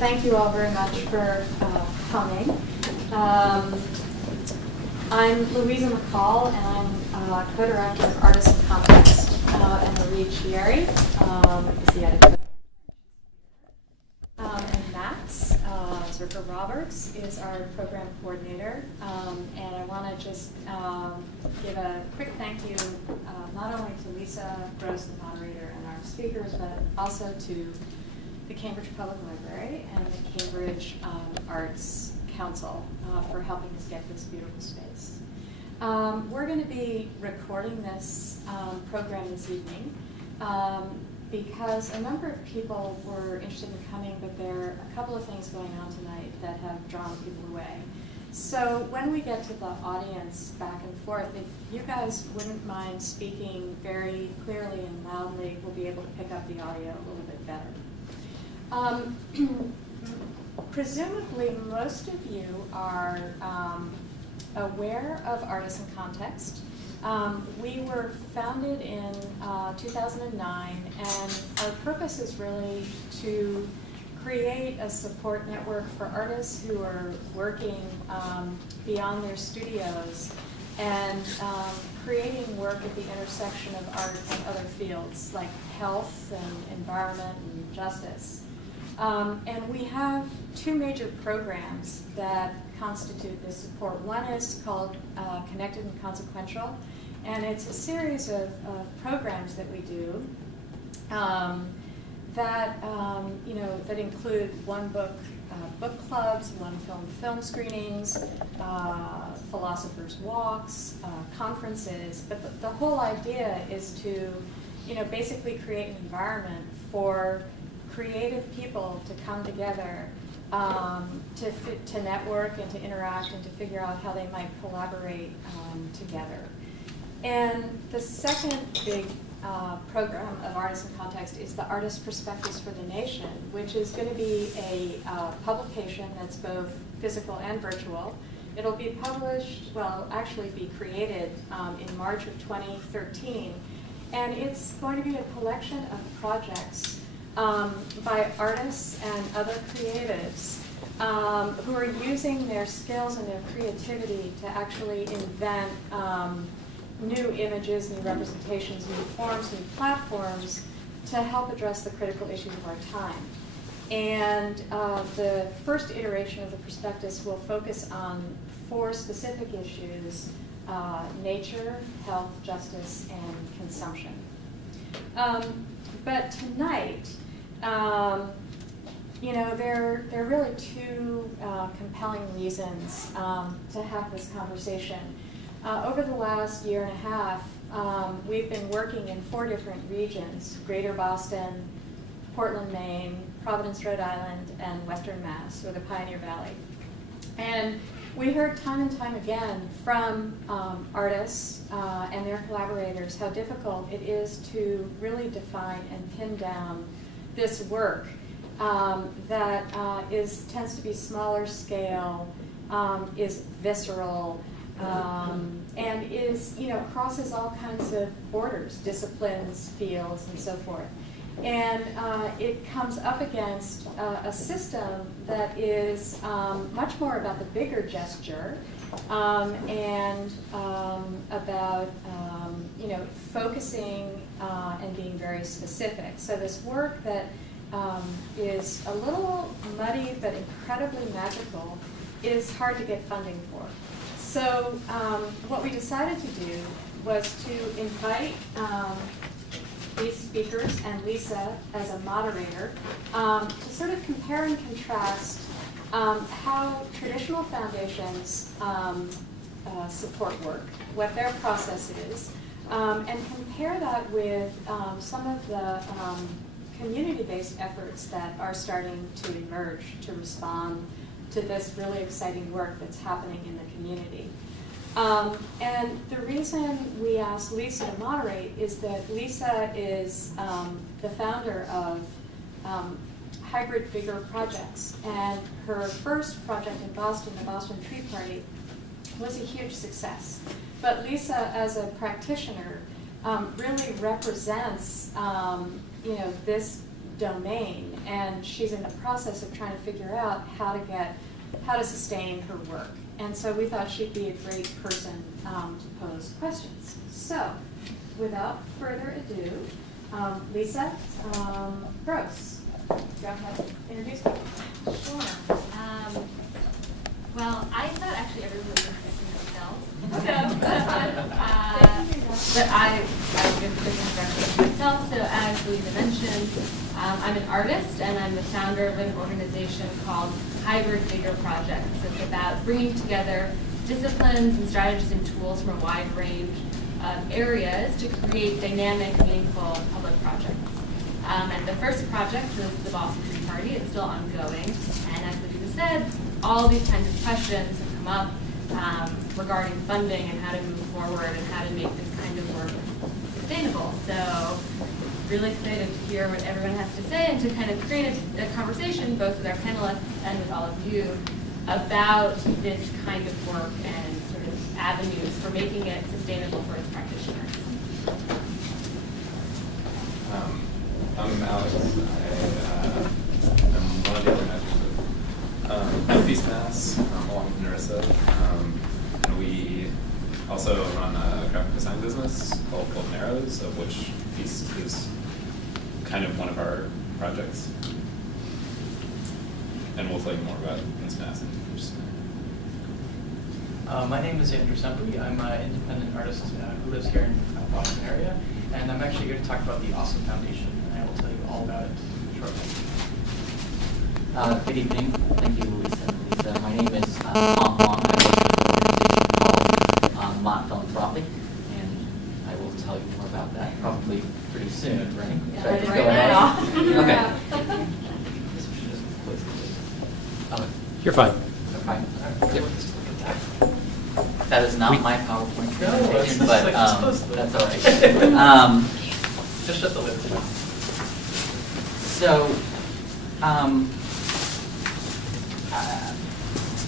Thank you all very much for coming. I'm Louisa McCall, and I'm co-director of Artists in Context, and Marie Chieri is the editor. And Max Zerker Roberts is our program coordinator. And I want to just give a quick thank you not only to Lisa Gross, the moderator, and our speakers, but also to the Cambridge Public Library and the Cambridge Arts Council for helping us get this beautiful space. We're going to be recording this program this evening because a number of people were interested in coming, but there are a couple of things going on tonight that have drawn people away. So when we get to the audience back and forth, if you guys wouldn't mind speaking very clearly and loudly, we'll be able to pick up the audio a little bit better. Presumably, most of you are aware of Artists in Context. We were founded in 2009, and our purpose is really to create a support network for artists who are working beyond their studios and creating work at the intersection of arts and other fields like health and environment and justice. And we have two major programs that constitute this support. One is called Connected and Consequential, and it's a series of programs that we do that include one book clubs, one film screenings, philosophers' walks, conferences. But the whole idea is to, basically create an environment for creative people to come together to network and to interact and to figure out how they might collaborate together. And the second big program of Artists in Context is the Artist Perspectives for the Nation, which is going to be a publication that's both physical and virtual. It'll be published, actually be created in March of 2013, and it's going to be a collection of projects by artists and other creatives who are using their skills and their creativity to actually invent new images, new representations, new forms, new platforms to help address the critical issues of our time. And the first iteration of the prospectus will focus on 4 specific issues: nature, health, justice, and consumption. But tonight, there are really 2 compelling reasons to have this conversation. Over the last year and a half, we've been working in 4 different regions: Greater Boston, Portland, Maine, Providence, Rhode Island, and Western Mass, or the Pioneer Valley. And we heard time and time again from artists and their collaborators how difficult it is to really define and pin down this work that tends to be smaller scale, is visceral, and is, crosses all kinds of borders, disciplines, fields, and so forth. And it comes up against a system that is much more about the bigger gesture and about focusing and being very specific. So this work that is a little muddy but incredibly magical is hard to get funding for. So what we decided to do was to invite these speakers and Lisa as a moderator to sort of compare and contrast how traditional foundations support work, what their process is, and compare that with some of the community-based efforts that are starting to emerge to respond to this really exciting work that's happening in the community. And the reason we asked Lisa to moderate is that Lisa is the founder of Hybrid Vigor Projects, and her first project in Boston, the Boston Tree Party, was a huge success. But Lisa, as a practitioner, really represents this domain, and she's in the process of trying to figure out how to sustain her work. And so we thought she'd be a great person to pose questions. So, without further ado, Lisa Gross, go ahead, introduce me. Sure. Well, I thought actually everyone was introducing themselves. But I will give a quick introduction of myself. So as Louisa mentioned, I'm an artist and I'm the founder of an organization called Hybrid Bigger Projects. It's about bringing together disciplines and strategies and tools from a wide range of areas to create dynamic, meaningful public projects. And the first project was the Boston Tree Party. It's still ongoing. And as Louisa said, all these kinds of questions have come up regarding funding and how to move forward and how to make this kind of work sustainable. So really excited to hear what everyone has to say and to kind of create a conversation both with our panelists and with all of you about this kind of work and sort of avenues for making it sustainable for its practitioners. I'm Alex. I'm one of the organizers of Feast Mass, along with Narissa. And we also run a graphic design business called Golden Arrows, of which Feast is kind of one of our projects. And we'll tell you more about Feast Mass in just a minute. My name is Andrew Semple. I'm an independent artist who lives here in the Boston area, and I'm actually here to talk about the Awesome Foundation, and I will tell you all about it shortly. Good evening. Thank you, Louisa and Lisa. My name is Tom Long. I work with an organization called Mott Philanthropic, and I will tell you more about that probably pretty soon, right? Yeah, Should I just right go ahead? now. Okay. You're fine. Fine. That is not my PowerPoint presentation, but that's all right. Just shut the lid. So,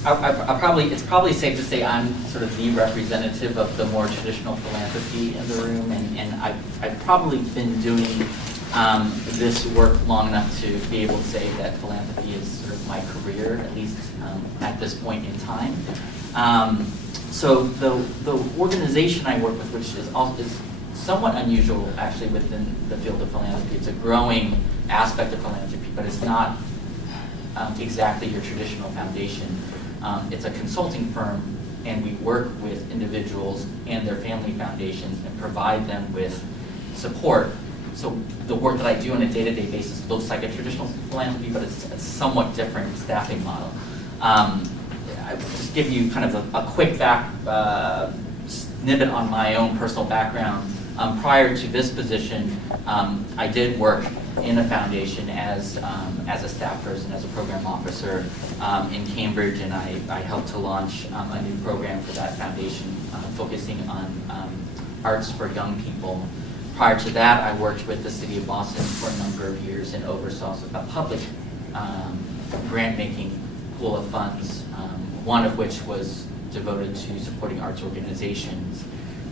it's probably safe to say I'm sort of the representative of the more traditional philanthropy in the room, and I've probably been doing this work long enough to be able to say that philanthropy is sort of my career, at least at this point in time. So the organization I work with, which is somewhat unusual actually within the field of philanthropy, it's a growing aspect of philanthropy, but it's not exactly your traditional foundation. It's a consulting firm, and we work with individuals and their family foundations and provide them with support. So the work that I do on a day-to-day basis looks like a traditional philanthropy, but it's a somewhat different staffing model. I will just give you kind of a quick snippet on my own personal background. Prior to this position, I did work in a foundation as a staff person, as a program officer in Cambridge, and I helped to launch a new program for that foundation focusing on arts for young people. Prior to that, I worked with the City of Boston for a number of years and oversaw a public grant-making pool of funds, one of which was devoted to supporting arts organizations.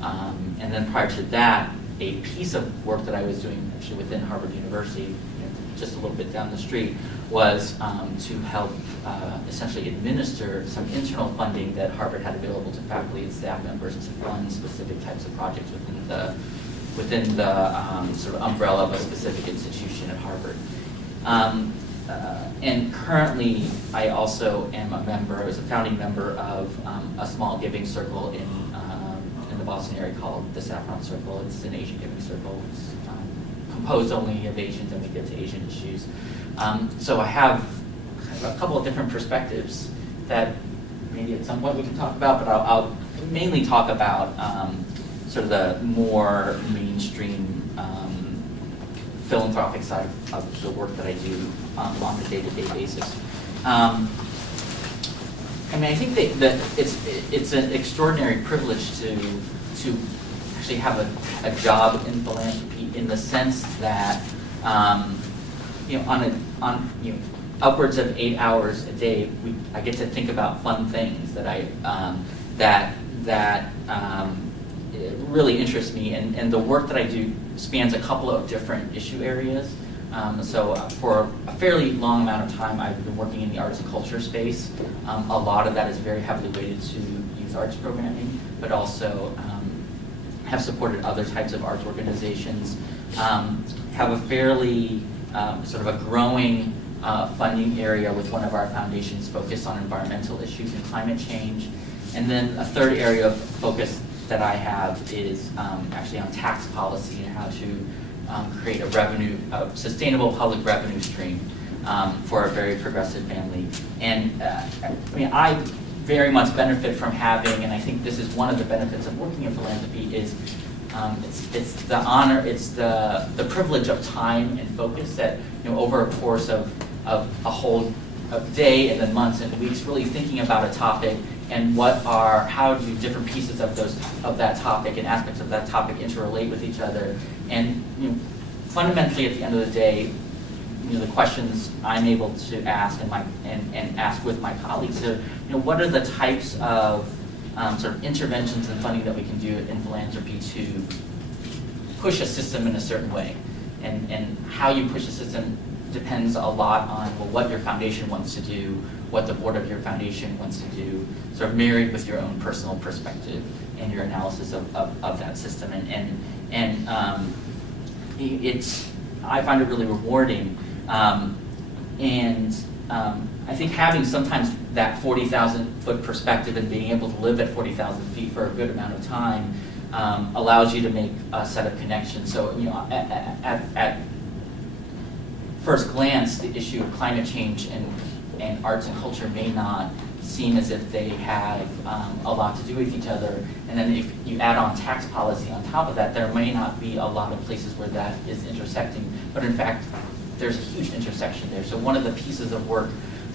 And then prior to that, a piece of work that I was doing actually within Harvard University, just a little bit down the street, was to help essentially administer some internal funding that Harvard had available to faculty and staff members to fund specific types of projects within the sort of umbrella of a specific institution at Harvard. And currently, I also am a member, I was a founding member of a small giving circle in the Boston area called the Saffron Circle. It's an Asian giving circle. It's composed only of Asians, and we give to Asian issues. So I have a couple of different perspectives that maybe at some point we can talk about, but I'll mainly talk about sort of the more mainstream philanthropic side of the work that I do on a day-to-day basis. I mean, I think that it's an extraordinary privilege to actually have a job in philanthropy, in the sense that on upwards of 8 hours a day, I get to think about fun things that really interest me, and the work that I do spans a couple of different issue areas. So for a fairly long amount of time, I've been working in the arts and culture space. A lot of that is very heavily weighted to youth arts programming, but also have supported other types of arts organizations. Have a fairly sort of a growing funding area with one of our foundations focused on environmental issues and climate change. And then a third area of focus that I have is actually on tax policy and how to create a sustainable public revenue stream for a very progressive family. And I very much benefit from having, and I think this is one of the benefits of working in philanthropy, is it's the honor, it's the privilege of time and focus that over a course of a whole day and then months and weeks, really thinking about a topic and how do different pieces of that topic and aspects of that topic interrelate with each other. And fundamentally, at the end of the day, the questions I'm able to ask and ask with my colleagues are, what are the types of sort of interventions and funding that we can do in philanthropy to push a system in a certain way, and how you push a system depends a lot on what your foundation wants to do, what the board of your foundation wants to do, sort of married with your own personal perspective and your analysis of that system. And I find it really rewarding. I think having sometimes that 40,000-foot perspective and being able to live at 40,000 feet for a good amount of time allows you to make a set of connections. So, at first glance, the issue of climate change and arts and culture may not seem as if they have a lot to do with each other. And then if you add on tax policy on top of that, there may not be a lot of places where that is intersecting. But in fact, there's a huge intersection there. So one of the pieces of work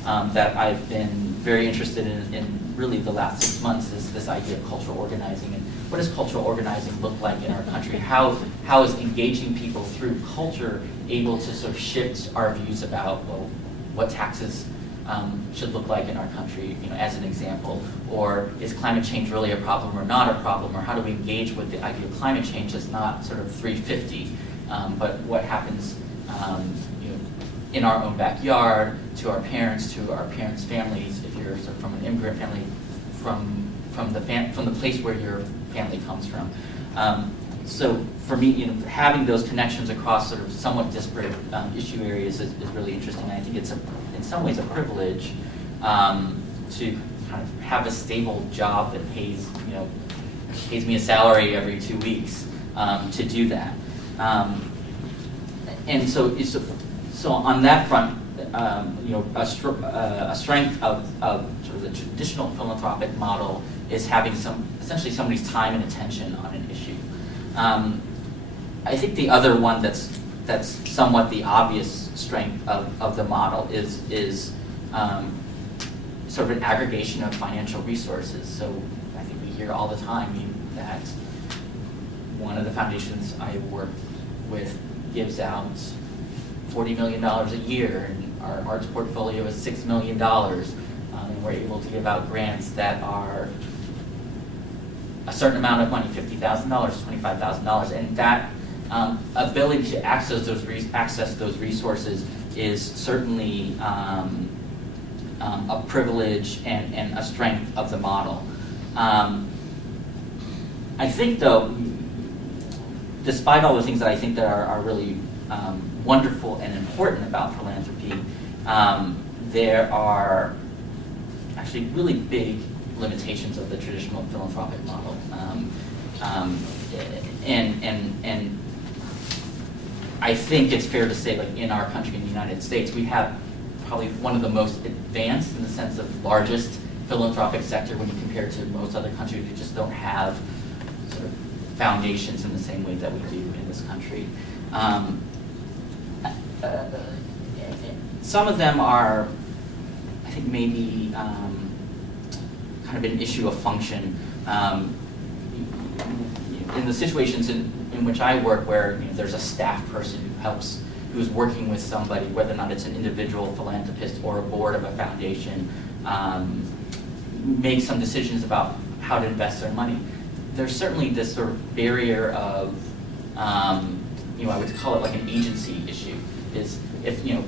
that I've been very interested in really the last 6 months is this idea of cultural organizing. And what does cultural organizing look like in our country? How is engaging people through culture able to sort of shift our views about, what taxes should look like in our country, as an example, or is climate change really a problem or not a problem, or how do we engage with the idea of climate change as not sort of 350, but what happens in our own backyard, to our parents' families, if you're sort of from an immigrant family, from the place where your family comes from. So for me, having those connections across sort of somewhat disparate issue areas is really interesting. I think it's in some ways a privilege to kind of have a stable job that pays me a salary every 2 weeks to do that. And so on that front, a strength of sort of the traditional philanthropic model is having essentially somebody's time and attention on an issue. I think the other one that's somewhat the obvious strength of the model is sort of an aggregation of financial resources. So I think we hear all the time that one of the foundations I work with gives out $40 million a year, and our arts portfolio is $6 million, and we're able to give out grants that are a certain amount of money, $50,000, $25,000, and that ability to access those resources is certainly a privilege and a strength of the model. I think, though, despite all the things that I think that are really wonderful and important about philanthropy, there are actually really big limitations of the traditional philanthropic model. And I think it's fair to say, like in our country, in the United States, we have probably one of the most advanced, in the sense of largest philanthropic sector when you compare to most other countries who just don't have sort of foundations in the same way that we do in this country. Some of them are, I think, maybe kind of an issue of function. In the situations in which I work, where there's a staff person who's working with somebody, whether or not it's an individual philanthropist or a board of a foundation, make some decisions about how to invest their money. There's certainly this sort of barrier of, I would call it like an agency issue. is if, you know,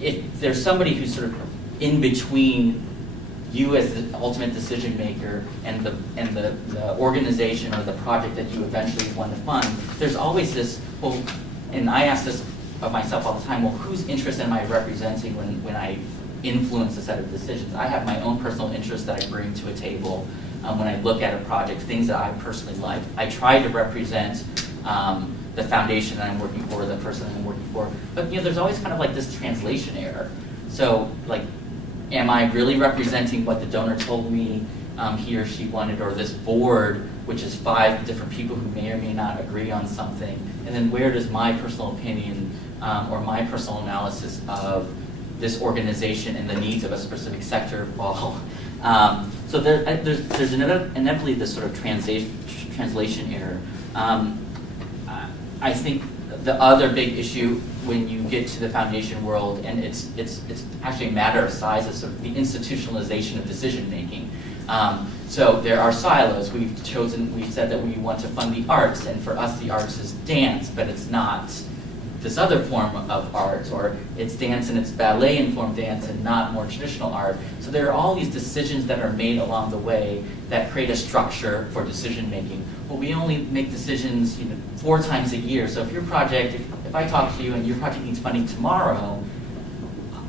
if there's somebody who's sort of in between you as the ultimate decision maker and the organization or the project that you eventually want to fund, there's always this, well, and I ask this of myself all the time, well, whose interest am I representing when I influence a set of decisions? I have my own personal interests that I bring to a table when I look at a project, things that I personally like. I try to represent the foundation that I'm working for, the person that I'm working for, but you know, there's always kind of like this translation error. So like, am I really representing what the donor told me he or she wanted, or this board, which is 5 different people who may or may not agree on something? And then where does my personal opinion or my personal analysis of this organization and the needs of a specific sector fall? So there's inevitably this sort of translation error. I think the other big issue when you get to the foundation world, and it's actually a matter of size, is sort of the institutionalization of decision making. So there are silos. We've said that we want to fund the arts, and for us the arts is dance, but it's not this other form of art, or it's dance and it's ballet-informed dance and not more traditional art. So there are all these decisions that are made along the way that create a structure for decision making. Well, we only make decisions 4 times a year. So if your project, if I talk to you and your project needs funding tomorrow,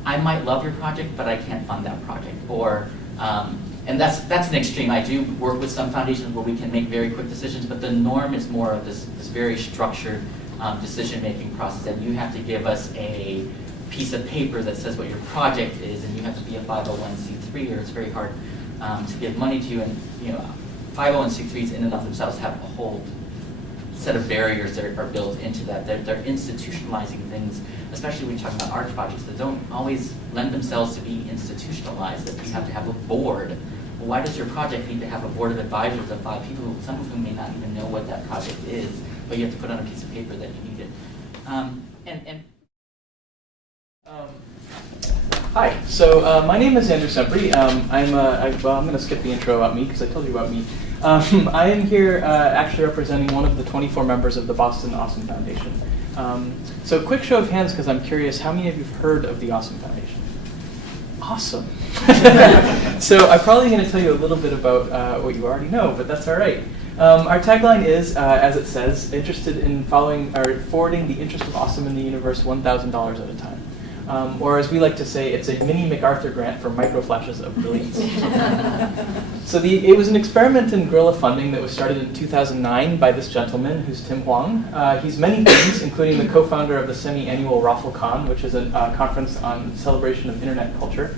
I might love your project, but I can't fund that project. Or, and that's an extreme. I do work with some foundations where we can make very quick decisions, but the norm is more of this very structured decision-making process, and you have to give us a piece of paper that says what your project is, and you have to be a 501c3, or it's very hard to give money to you. And 501c3s in and of themselves have a whole set of barriers that are built into that. They're institutionalizing things, especially when you're talking about art projects that don't always lend themselves to be institutionalized, that you have to have a board. Well, why does your project need to have a board of advisors of 5 people, some of whom may not even know what that project is, but you have to put on a piece of paper that you need it. Hi, so my name is Andrew Sempri. I'm going to skip the intro about me because I told you about me. I am here actually representing one of the 24 members of the Boston Awesome Foundation. So quick show of hands because I'm curious, how many of you have heard of the Awesome Foundation? Awesome. So I'm probably going to tell you a little bit about what you already know, but that's all right. Our tagline is, as it says, interested in following or forwarding the interest of awesome in the universe $1,000 at a time. Or as we like to say, it's a mini MacArthur grant for microflashes of brilliance. So it was an experiment in guerrilla funding that was started in 2009 by this gentleman, who's Tim Huang. He's many things, including the co-founder of the semi-annual RaffleCon, which is a conference on celebration of internet culture.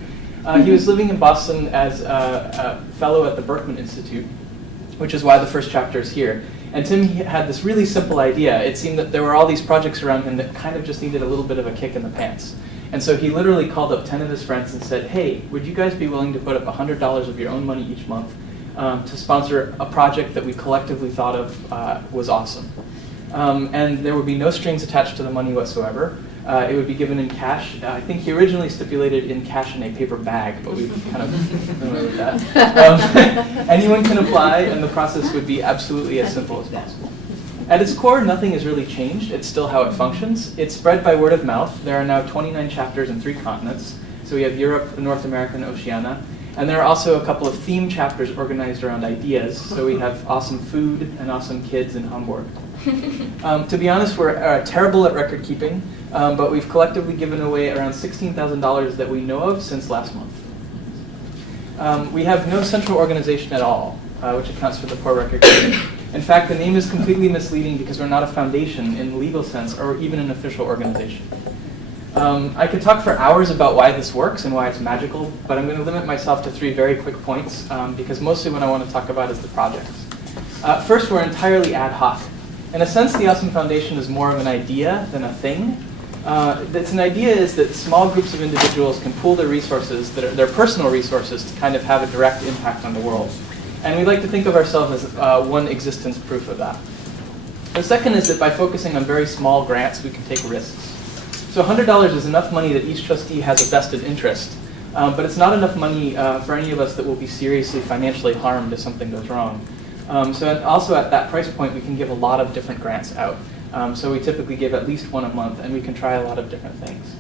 He was living in Boston as a fellow at the Berkman Institute, which is why the first chapter is here. And Tim had this really simple idea. It seemed that there were all these projects around him that kind of just needed a little bit of a kick in the pants. And so he literally called up 10 of his friends and said, hey, would you guys be willing to put up $100 of your own money each month to sponsor a project that we collectively thought of was awesome? And there would be no strings attached to the money whatsoever. It would be given in cash. I think he originally stipulated in cash in a paper bag, but we've kind of done away with that. Anyone can apply, and the process would be absolutely as simple as possible. At its core, nothing has really changed. It's still how it functions. It's spread by word of mouth. There are now 29 chapters in 3 continents. So we have Europe, North America, and Oceania. And there are also a couple of theme chapters organized around ideas. So we have awesome food and awesome kids in Hamburg. To be honest, we're terrible at record keeping, but we've collectively given away around $16,000 that we know of since last month. We have no central organization at all, which accounts for the poor record keeping. In fact, the name is completely misleading because we're not a foundation in the legal sense or even an official organization. I could talk for hours about why this works and why it's magical, but I'm going to limit myself to 3 very quick points because mostly what I want to talk about is the projects. First, we're entirely ad hoc. In a sense, the Awesome Foundation is more of an idea than a thing. An idea is that small groups of individuals can pool their resources, their personal resources, to kind of have a direct impact on the world. And we like to think of ourselves as one existence proof of that. The second is that by focusing on very small grants, we can take risks. So $100 is enough money that each trustee has a vested interest, but it's not enough money for any of us that will be seriously financially harmed if something goes wrong. So also at that price point, we can give a lot of different grants out. So we typically give at least one a month, and we can try a lot of different things.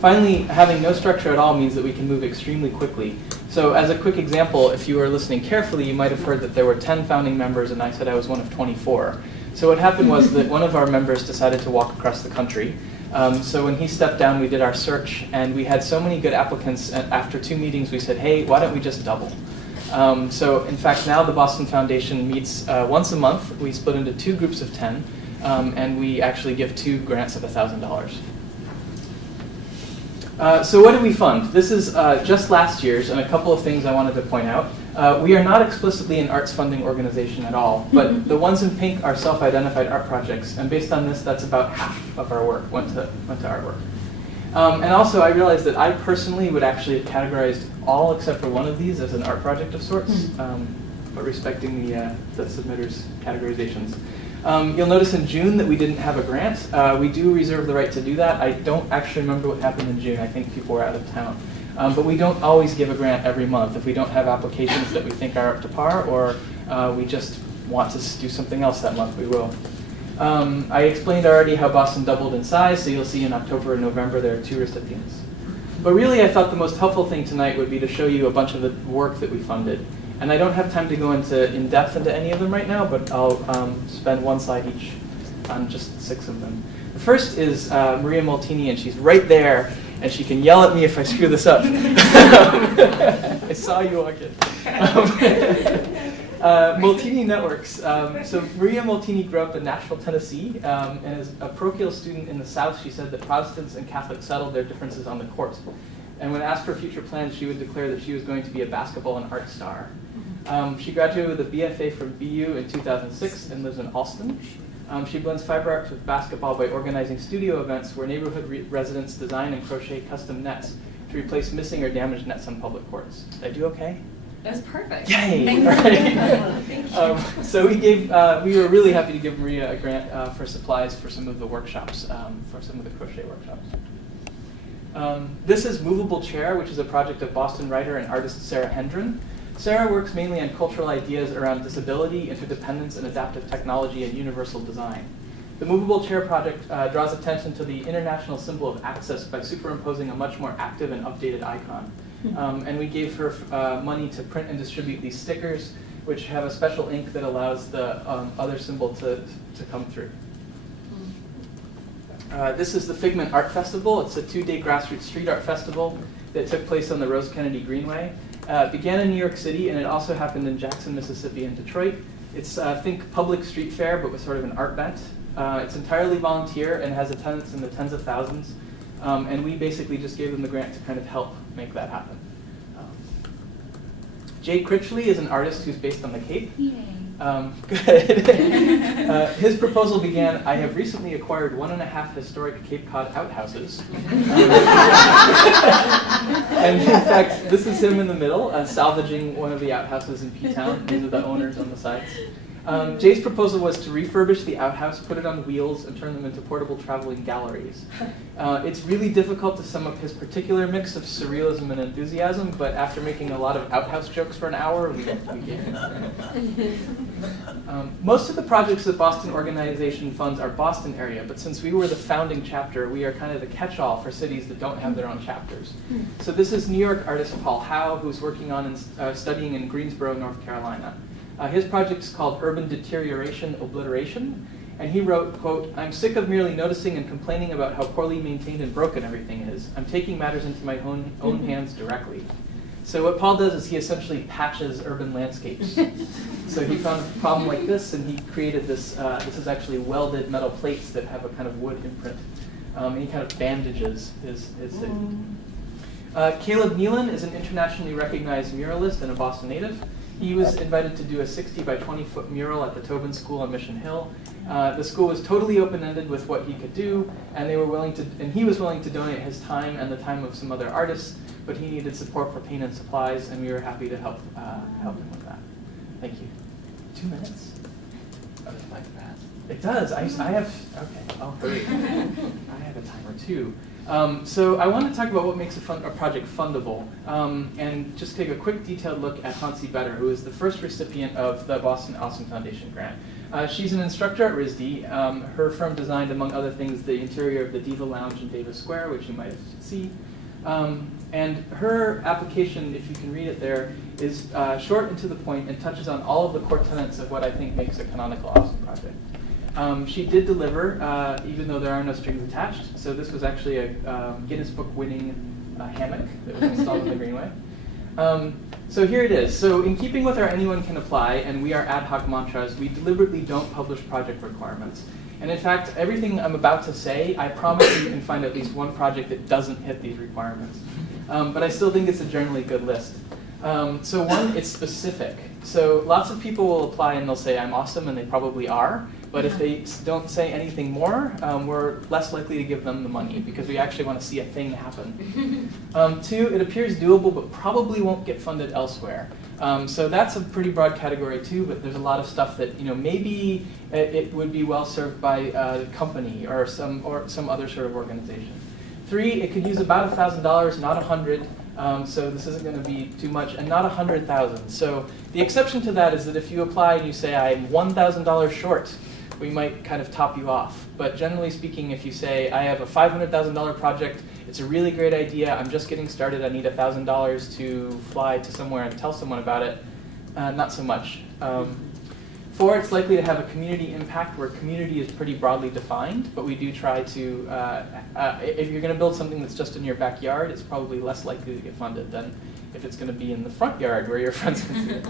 Finally, having no structure at all means that we can move extremely quickly. So as a quick example, if you were listening carefully, you might have heard that there were 10 founding members, and I said I was one of 24. So what happened was that one of our members decided to walk across the country. So when he stepped down, we did our search, and we had so many good applicants. After 2 meetings, we said, hey, why don't we just double? So in fact, now the Boston Foundation meets once a month. We split into 2 groups of 10, and we actually give 2 grants of $1,000. So what did we fund? This is just last year's, and a couple of things I wanted to point out. We are not explicitly an arts funding organization at all, but the ones in pink are self-identified art projects, and based on this, that's about half of our work went to artwork. And also, I realized that I personally would actually have categorized all except for one of these as an art project of sorts, but respecting the submitters' categorizations. You'll notice in June that we didn't have a grant. We do reserve the right to do that. I don't actually remember what happened in June. I think people were out of town. But we don't always give a grant every month. If we don't have applications that we think are up to par, or we just want to do something else that month, we will. I explained already how Boston doubled in size, so you'll see in October and November there are 2 recipients. But really, I thought the most helpful thing tonight would be to show you a bunch of the work that we funded. And I don't have time to go in depth into any of them right now, but I'll spend 1 slide each on just 6 of them. The first is Maria Molteni, and she's right there, and she can yell at me if I screw this up. I saw you walk in. Molteni Networks. So Maria Molteni grew up in Nashville, Tennessee, and as a parochial student in the South, she said that Protestants and Catholics settled their differences on the court. And when asked for future plans, she would declare that she was going to be a basketball and art star. She graduated with a BFA from BU in 2006 and lives in Allston. She blends fiber arts with basketball by organizing studio events where neighborhood residents design and crochet custom nets to replace missing or damaged nets on public courts. Did I do okay? That's perfect. Yay! Thank you. Thank you. So we were really happy to give Maria a grant for supplies for some of the workshops, for some of the crochet workshops. This is Movable Chair, which is a project of Boston writer and artist Sarah Hendren. Sarah works mainly on cultural ideas around disability, interdependence, and adaptive technology and universal design. The Movable Chair project draws attention to the international symbol of access by superimposing a much more active and updated icon. And we gave her money to print and distribute these stickers, which have a special ink that allows the other symbol to come through. This is the Figment Art Festival. It's a 2-day grassroots street art festival that took place on the Rose Kennedy Greenway. It began in New York City, and it also happened in Jackson, Mississippi, and Detroit. It's, think public street fair, but with sort of an art bent. It's entirely volunteer and has attendance in the tens of thousands. And we basically just gave them the grant to kind of help make that happen. Jay Critchley is an artist who's based on the Cape. Yay. Good. His proposal began, I have recently acquired 1.5 historic Cape Cod outhouses. And in fact, this is him in the middle, salvaging one of the outhouses in P-Town. These are the owners on the sides. Jay's proposal was to refurbish the outhouse, put it on wheels, and turn them into portable traveling galleries. It's really difficult to sum up his particular mix of surrealism and enthusiasm, but after making a lot of outhouse jokes for an hour, we gave it. Most of the projects that Boston Organization funds are Boston area, but since we were the founding chapter, we are kind of the catch-all for cities that don't have their own chapters. So this is New York artist Paul Howe, who's working on and studying in Greensboro, North Carolina. His project is called Urban Deterioration Obliteration, and he wrote, quote, I'm sick of merely noticing and complaining about how poorly maintained and broken everything is. I'm taking matters into my own hands directly. So what Paul does is he essentially patches urban landscapes. So he found a problem like this, and he created this. This is actually welded metal plates that have a kind of wood imprint. And he kind of bandages his city. Caleb Nealon is an internationally recognized muralist and a Boston native. He was invited to do a 60 by 20 foot mural at the Tobin School on Mission Hill. The school was totally open-ended with what he could do, and he was willing to donate his time and the time of some other artists, but he needed support for paint and supplies, and we were happy to help him with that. Thank you. 2 minutes? Oh, it's like fast. It does. I have, okay, I'll hurry. I have a timer too. So I want to talk about what makes a project fundable, and just take a quick detailed look at Hansi Better, who is the first recipient of the Boston Awesome Foundation grant. She's an instructor at RISD. Her firm designed, among other things, the interior of the Diva Lounge in Davis Square, which you might have seen. And her application, if you can read it there, is short and to the point and touches on all of the core tenets of what I think makes a canonical awesome project. She did deliver, even though there are no strings attached. So this was actually a Guinness Book winning hammock that was installed in the Greenway. So here it is. So in keeping with our anyone can apply and we are ad hoc mantras, we deliberately don't publish project requirements. And in fact, everything I'm about to say, I promise you can find at least one project that doesn't hit these requirements. But I still think it's a generally good list. So one, it's specific. So lots of people will apply and they'll say, I'm awesome, and they probably are. But if they don't say anything more, we're less likely to give them the money because we actually want to see a thing happen. Two, it appears doable but probably won't get funded elsewhere. So that's a pretty broad category too, but there's a lot of stuff that maybe it would be well served by a company or some other sort of organization. Three, it could use about $1,000, not 100. So this isn't going to be too much, and not 100,000. So the exception to that is that if you apply and you say I'm $1,000 short, we might kind of top you off. But generally speaking, if you say I have a $500,000 project, it's a really great idea, I'm just getting started, I need $1,000 to fly to somewhere and tell someone about it, not so much. Four, it's likely to have a community impact where community is pretty broadly defined, but we do try to, if you're going to build something that's just in your backyard, it's probably less likely to get funded than if it's going to be in the front yard where your friends can see it.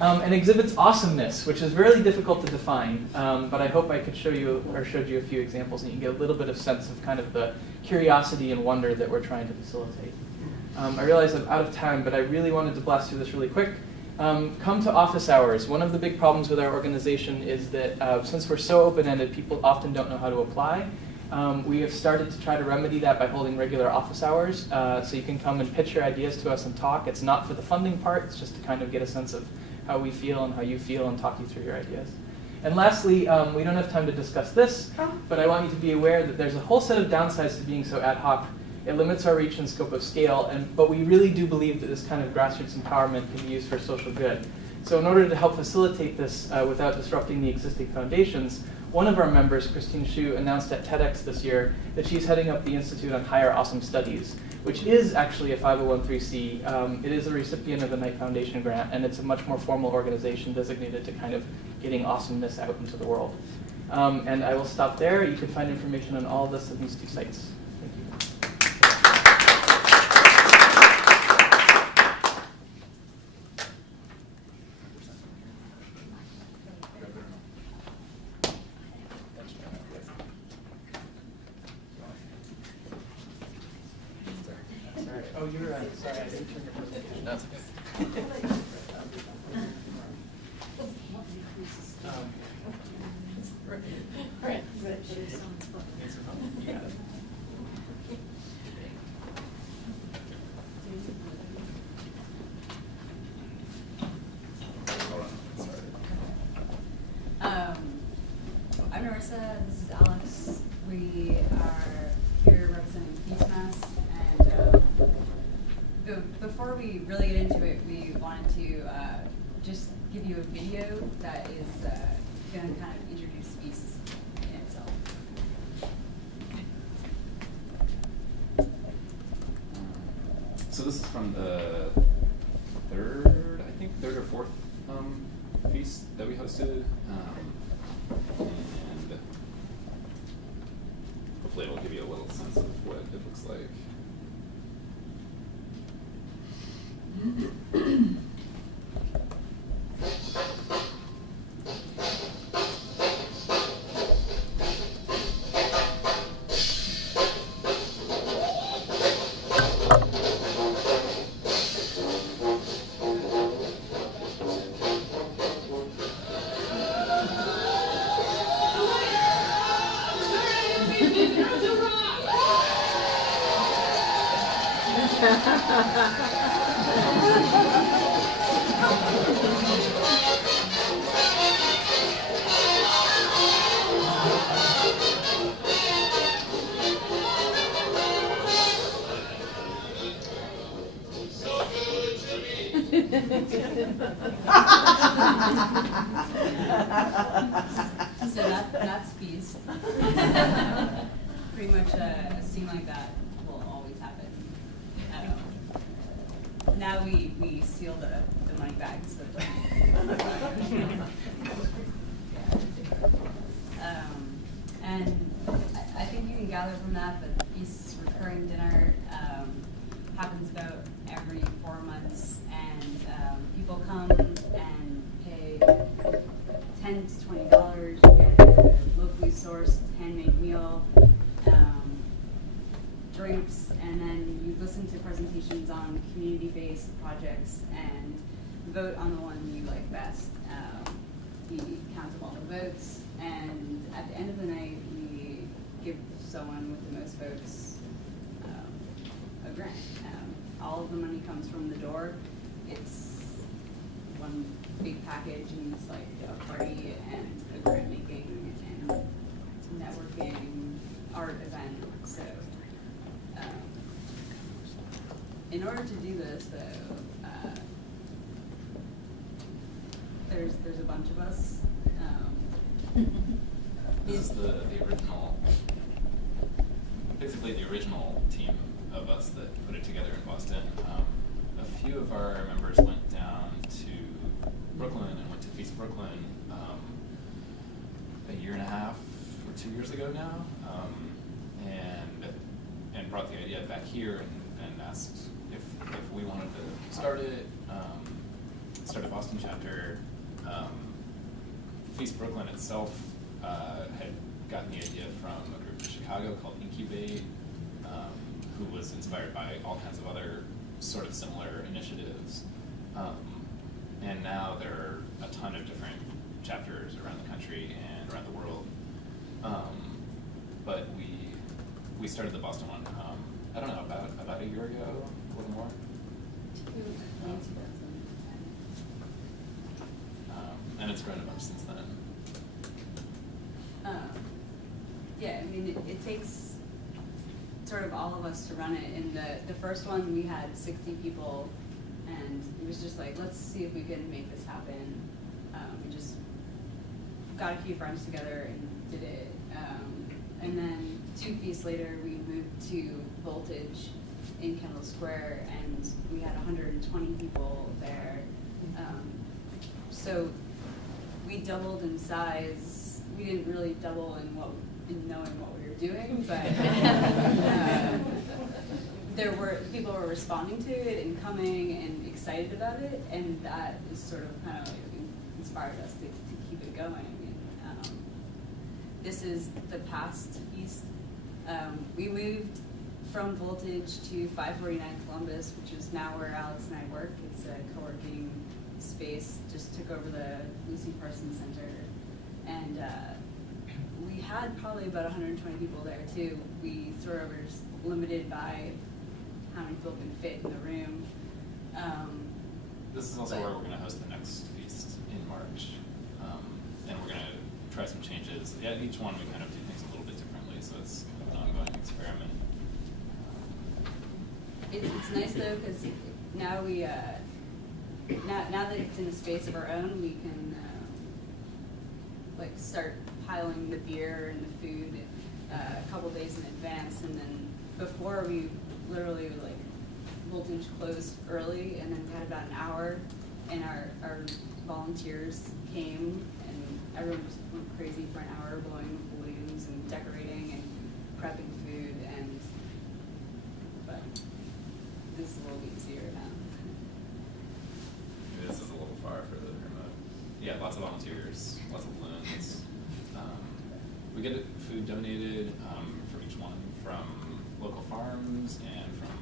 And exhibits awesomeness, which is really difficult to define, but I hope I could show you or showed you a few examples and you can get a little bit of sense of kind of the curiosity and wonder that we're trying to facilitate. I realize I'm out of time, but I really wanted to blast through this really quick. Come to office hours. One of the big problems with our organization is that since we're so open-ended, people often don't know how to apply. We have started to try to remedy that by holding regular office hours. So you can come and pitch your ideas to us and talk. It's not for the funding part, it's just to kind of get a sense of how we feel and how you feel and talk you through your ideas. And lastly, we don't have time to discuss this, but I want you to be aware that there's a whole set of downsides to being so ad hoc. It limits our reach and scope of scale, but we really do believe that this kind of grassroots empowerment can be used for social good. So in order to help facilitate this without disrupting the existing foundations, one of our members, Christine Hsu, announced at TEDx this year that she's heading up the Institute on Higher Awesome Studies, which is actually a 501(c)(3). It is a recipient of the Knight Foundation grant, and it's a much more formal organization designated to kind of getting awesomeness out into the world. And I will stop there. You can find information on all of this at these two sites. Thank you. Oh, you're right. Sorry, I didn't turn your presentation. That's okay. You got it. Hold on. Sorry. I'm Narissa, this is Alex. We are here representing Feast Mass, and before we really get into it, we wanted to just give you a video that is going to kind of introduce Feast in itself. So this is from the third or fourth feast that we hosted, and hopefully it'll give you a little sense of what it looks like. So that's Feast. Pretty much a scene like that will always happen. Now we seal the money bags. And I think you can gather from that the Feast's recurring dinner happens about every 4 months, and people come and pay $10 to $20. You get a locally sourced handmade meal, drinks, and then you listen to presentations on community-based projects and vote on the one you like best. We count up all the votes, and at the end of the night, we give someone with the most votes a grant. All of the money comes from the door. It's one big package, and it's like a party and a grant making and networking art event. So, in order to do this, though, there's a bunch of us. This is the original, basically the original team of us that put it together in Boston. A few of our members went down to Brooklyn and went to Feast Brooklyn a year and a half or 2 years ago now, and brought the idea back here and asked if we wanted to start it, start a Boston chapter. Feast Brooklyn itself had gotten the idea from a group in Chicago called Incubate, who was inspired by all kinds of other sort of similar initiatives. And now there are a ton of different chapters around the country and around the world. But we started the Boston one, I don't know, about a year ago, a little more. And it's grown a bunch since then. Yeah, I mean, it takes sort of all of us to run it. In the first one, we had 60 people, and it was just like, let's see if we can make this happen. We just got a few friends together and did it. And then 2 feasts later, we moved to Voltage in Kendall Square, and we had 120 people there. So we doubled in size. We didn't really double in knowing what we were doing, but people were responding to it and coming and excited about it, and that is sort of kind of like inspired us to keep it going. And, this is the past feast. We moved from Voltage to 549 Columbus, which is now where Alex and I work. It's a co-working space, just took over the Lucy Parsons Center. And we had probably about 120 people there too. We sort of were just limited by how many people can fit in the room. This is also where we're going to host the next feast in March. And we're going to try some changes. At each one we kind of do things a little bit differently, so it's kind of an ongoing experiment. It's nice though, because now we, now that it's in a space of our own, we can like start piling the beer and the food a couple days in advance, and then before we literally like Voltage closed early, and then we had about an hour, and our volunteers came, and everyone just went crazy for an hour, blowing balloons and decorating and prepping food, but this is a little easier now. Maybe this is a little far for the remote. Yeah, lots of volunteers, lots of balloons. We get food donated for each one from local farms and from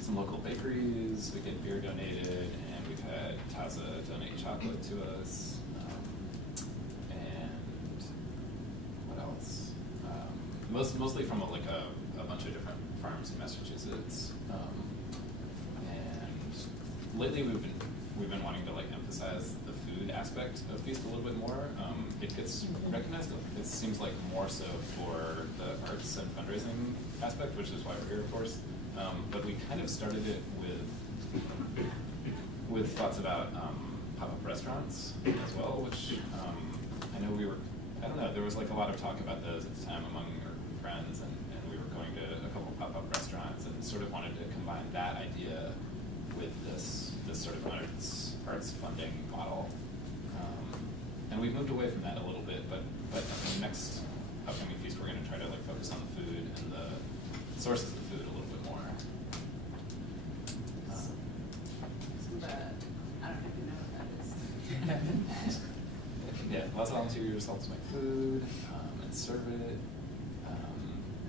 some local bakeries. We get beer donated, and we've had Taza donate chocolate to us. And what else? Mostly from a bunch of different farms in Massachusetts. And lately we've been wanting to emphasize the food aspect of Feast a little bit more. It gets recognized. It seems like more so for the arts and fundraising aspect, which is why we're here, of course. But we kind of started it with thoughts about pop-up restaurants as well, which I know I don't know, there was like a lot of talk about those at the time among our friends, and we were going to a couple pop-up restaurants and sort of wanted to combine that idea with this sort of arts funding model. And we've moved away from that a little bit, but in the next upcoming feast, we're going to try to like focus on the food and the sources of the food a little bit more. But I don't even know what that is. Yeah, lots of volunteers help us make food and serve it.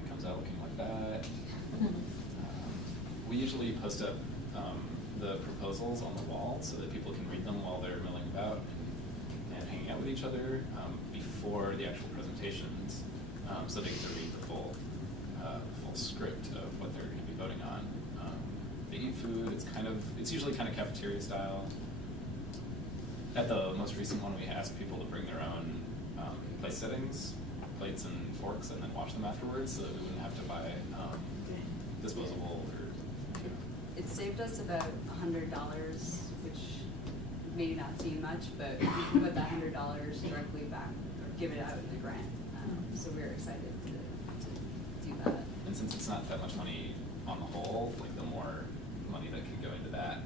It comes out looking like that. We usually post up the proposals on the wall so that people can read them while they're milling about and hanging out with each other before the actual presentations, so they get to read the full script of what they're going to be voting on. They eat food. It's usually kind of cafeteria style. At the most recent one, we asked people to bring their own place settings, plates and forks, and then wash them afterwards, so that we wouldn't have to buy disposable or. It saved us about $100, which may not seem much, but we can put that $100 directly back or give it out in a grant. So we're excited to do that. And since it's not that much money on the whole, like the more money that can go into that,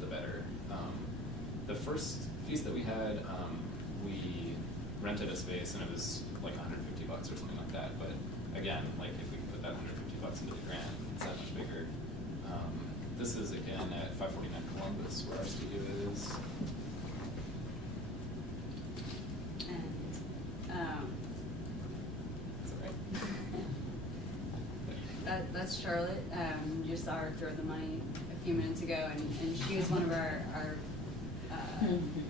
the better. The first feast that we had, we rented a space and it was like $150 or something like that. But again, like if we could put that $150 into the grant, it's that much bigger. This is again at 549 Columbus, where our studio is. And Is that right? that's Charlotte. You saw her throw the money a few minutes ago, and she was one of our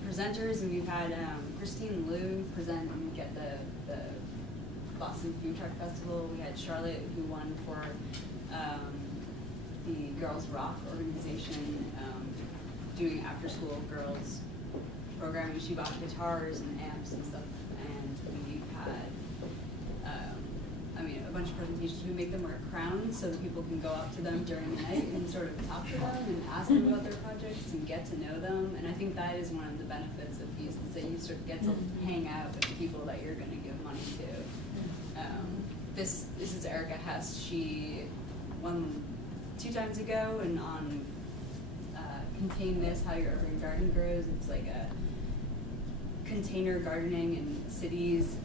presenters, and we've had Christine Liu present and get the Boston Food Truck Festival. We had Charlotte, who won for the Girls Rock organization, doing after-school girls programming. She bought guitars and amps and stuff, and we had a bunch of presentations. We make them wear crowns so that people can go up to them during the night and sort of talk to them and ask them about their projects and get to know them. And I think that is one of the benefits of these, is that you sort of get to hang out with the people that you're going to give money to. This is Erica Hess. She won 2 times ago, and on Contain This, How Your Urban Garden Grows. It's like a container gardening in cities.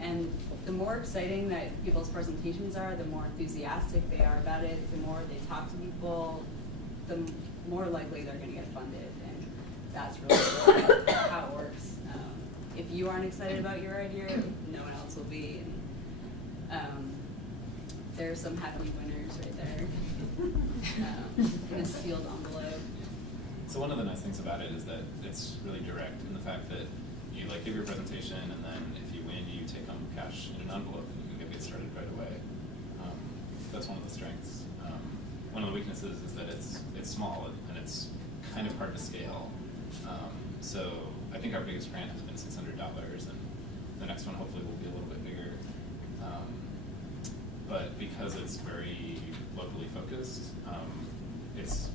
And the more exciting that people's presentations are, the more enthusiastic they are about it, the more they talk to people, the more likely they're going to get funded. And that's really how it works. If you aren't excited about your idea, no one else will be. And, there are some happy winners right there in a sealed envelope. So one of the nice things about it is that it's really direct in the fact that you like give your presentation, and then if you win, you take home cash in an envelope and you can get started right away. That's one of the strengths. One of the weaknesses is that it's small and it's kind of hard to scale. So I think our biggest grant has been $600, and the next one hopefully will be a little bit bigger. But because it's very locally focused, it's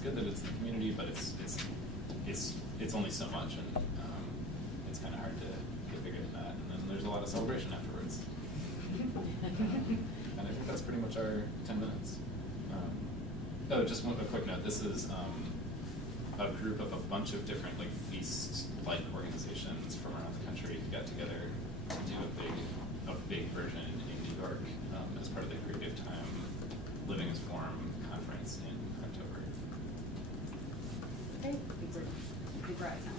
good that it's in the community, but it's only so much, and it's kind of hard to get bigger than that. And then there's a lot of celebration afterwards. And I think that's pretty much our 10 minutes. Just a quick note. This is a group of a bunch of different like feast-like organizations from around the country who got together to do a big version in New York as part of the Creative Time Living as Form conference in October. Okay, I think we're out of time.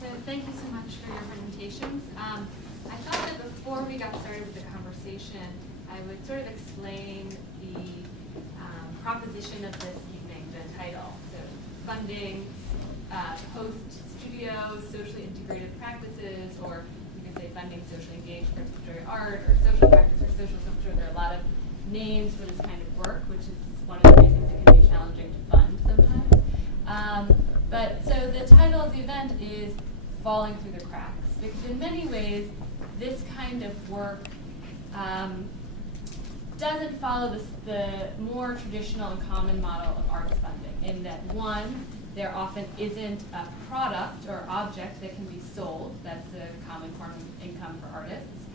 So thank you so much for your presentations. I thought that before we got started with the conversation, I would sort of explain the proposition of this evening, the title. So funding, post-studio, socially integrated practices, or you can say funding socially engaged participatory art, or social practice, or social sculpture. There are a lot of names for this kind of work, which is one of the reasons it can be challenging to fund sometimes. So the title of the event is Falling Through the Cracks, because in many ways, this kind of work doesn't follow the more traditional and common model of arts funding, in that one, there often isn't a product or object that can be sold. That's a common form of income for artists.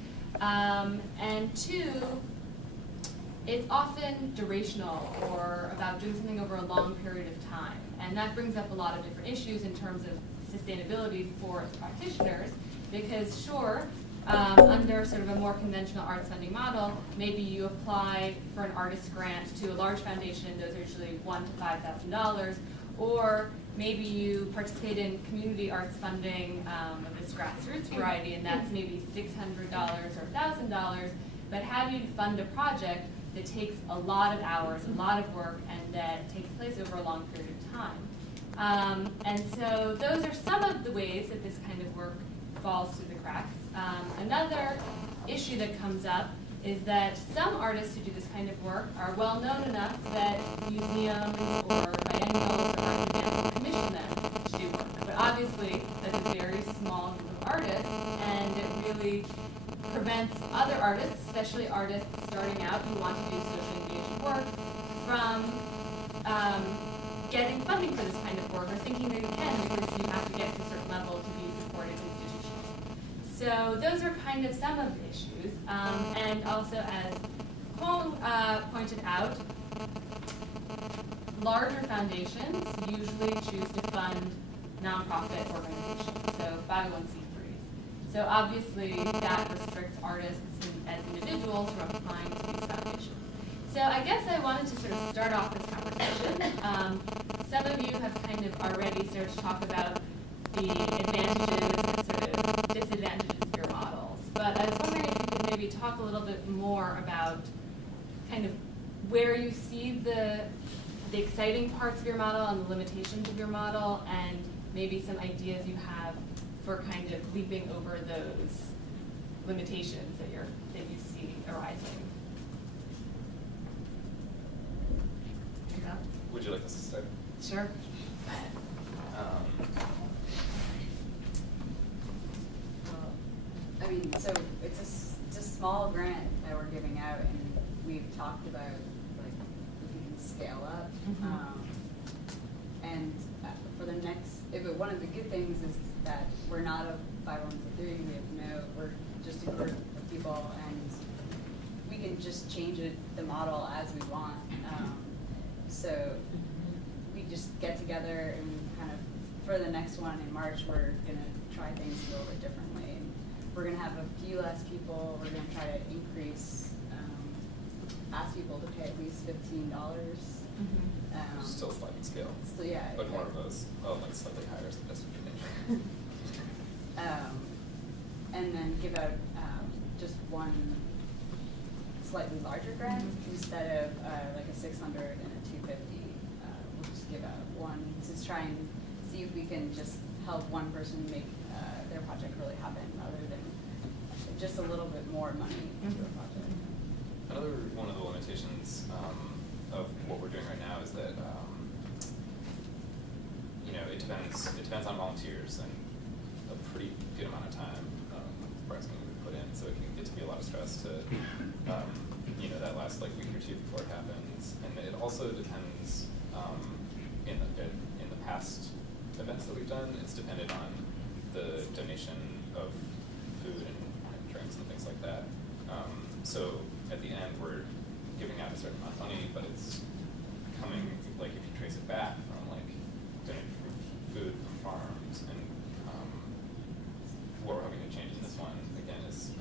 And two, it's often durational or about doing something over a long period of time. And that brings up a lot of different issues in terms of sustainability for practitioners, because sure, under sort of a more conventional arts funding model, maybe you apply for an artist grant to a large foundation, those are usually $1,000 to $5,000, or maybe you participate in community arts funding of this grassroots variety, and that's maybe $600 or $1,000, but how do you fund a project that takes a lot of hours, a lot of work, and that takes place over a long period of time? And so those are some of the ways that this kind of work falls through the cracks. Another issue that comes up is that some artists who do this kind of work are well known enough that museums or biennials or art events will commission them to do work. But obviously, that's a very small group of artists, and it really prevents other artists, especially artists starting out who want to do socially engaged work, from getting funding for this kind of work, or thinking they can, because you have to get to a certain level to be supported institutionally. So those are kind of some of the issues. And also, as Hong pointed out, larger foundations usually choose to fund nonprofit organizations, so 501c3s. So obviously that restricts artists as individuals from applying to these foundations. So I guess I wanted to sort of start off this conversation. Some of you have kind of already started to talk about the advantages and sort of disadvantages of your models. But I was wondering if you could maybe talk a little bit more about kind of where you see the exciting parts of your model and the limitations of your model, and maybe some ideas you have for kind of leaping over those limitations that you see arising. Would you like us to start? Sure. I mean, so it's a small grant that we're giving out, and we've talked about like if we can scale up. And for the next, one of the good things is that we're not a 501c3. We're just a group of people, and we can just change the model as we want. So we just get together and kind of, for the next one in March, we're gonna try things a little bit differently. And we're gonna have a few less people. We're gonna try to increase, ask people to pay at least $15. Still sliding scale. So yeah. But more of those, like slightly higher destination. And then give out just one slightly larger grant instead of like a 600 and a 250. We'll just give out one to try and see if we can just help one person make their project really happen, rather than just a little bit more money into a project. Another one of the limitations of what we're doing right now is that it depends on volunteers and a pretty good amount of time Bryce can put in, so it can get to be a lot of stress to that last like week or two before it happens. And it also depends in the past events that we've done, it's depended on the donation of food and drinks and things like that. So at the end we're giving out a certain amount of money, but it's coming, like if you trace it back from like donating food from farms, and what we're hoping to change in this one again is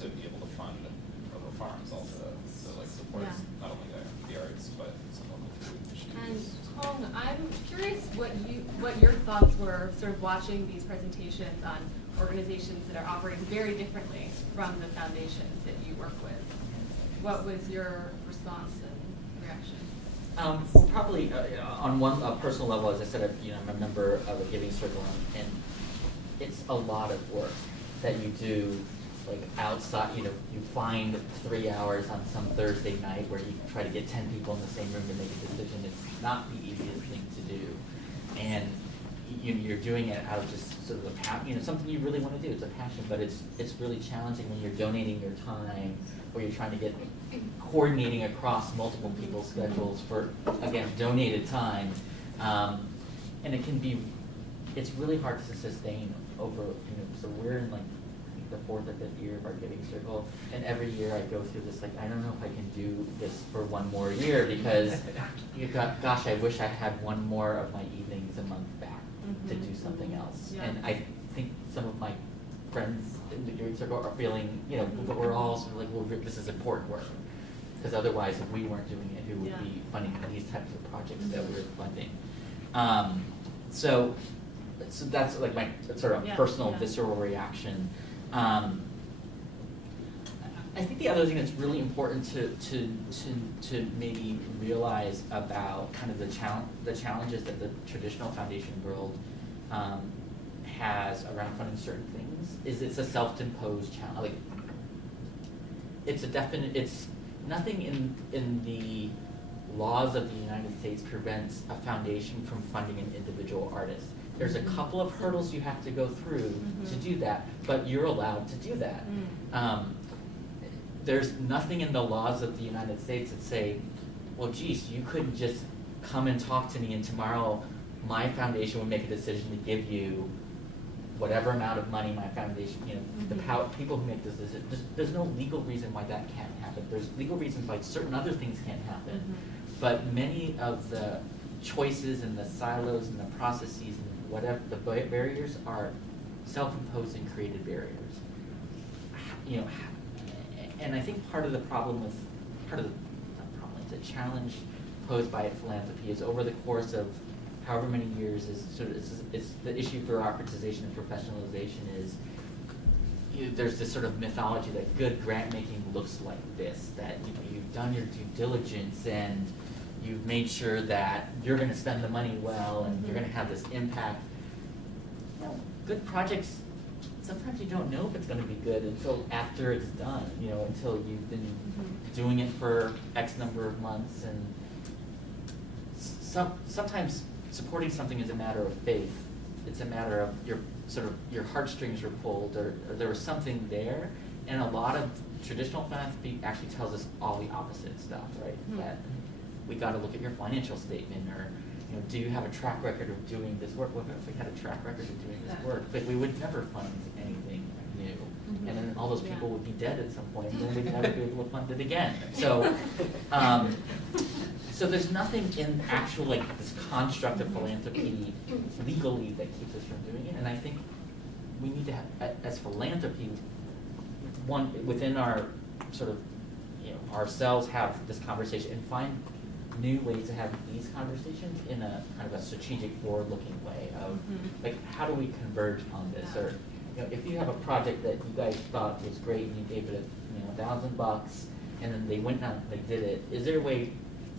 to be able to fund local farms also, so like supports not only the arts but some local food And issues. Hong, I'm curious what your thoughts were sort of watching these presentations on organizations that are operating very differently from the foundations that you work with. What was your response and reaction? Well, probably on one personal level, as I said, I'm a member of a giving circle, and it's a lot of work that you do, like outside. You find 3 hours on some Thursday night where you try to get 10 people in the same room to make a decision. It's not the easiest thing to do, and you're doing it out of just sort of a something you really want to do. It's a passion, but it's really challenging when you're donating your time, or you're trying to get coordinating across multiple people's schedules for, again, donated time. And it can be, it's really hard to sustain over, so we're in like, I think the 4th or 5th year of our Giving Circle, and every year I go through this, like, I don't know if I can do this for one more year, because gosh, I wish I had one more of my evenings a month back to do something else. Yeah. And I think some of my friends in the Giving Circle are feeling, but we're all sort of like, well, this is important work. Because otherwise, if we weren't doing it, who would be funding these types of projects that we're funding? So that's like my sort of personal visceral reaction. I think the other thing that's really important to maybe realize about kind of the challenges that the traditional foundation world has around funding certain things is it's a self-imposed challenge. Like, it's nothing in the laws of the United States prevents a foundation from funding an individual artist. There's a couple of hurdles you have to go through to do that, but you're allowed to do that. There's nothing in the laws of the United States that say, well, geez, you couldn't just come and talk to me and tomorrow my foundation would make a decision to give you whatever amount of money my foundation, the people who make this decision. There's no legal reason why that can't happen. There's legal reasons why certain other things can't happen. But many of the choices and the silos and the processes and whatever, the barriers are self-imposed and created barriers. And I think part of the challenge posed by philanthropy is over the course of however many years is sort of it's the issue of bureaucratization and professionalization is there's this sort of mythology that good grant making looks like this, that you've done your due diligence and you've made sure that you're going to spend the money well and you're going to have this impact. Good projects, sometimes you don't know if it's going to be good until after it's done, until you've been doing it for X number of months. And sometimes supporting something is a matter of faith. It's a matter of your heartstrings were pulled, or there was something there. And a lot of traditional philanthropy actually tells us all the opposite stuff, right? That we got to look at your financial statement, or do you have a track record of doing this work? Well, if we had a track record of doing this work, but we would never fund anything new. And then all those people would be dead at some point, and then we'd never be able to fund it again. So, so there's nothing in actual this construct of philanthropy legally that keeps us from doing it. And I think we need to have, as philanthropy, one within our sort of ourselves have this conversation and find new ways to have these conversations in a kind of a strategic, forward-looking way of how do we converge on this? Or if you have a project that you guys thought was great and you gave it $1,000 and then they went out and they did it, is there a way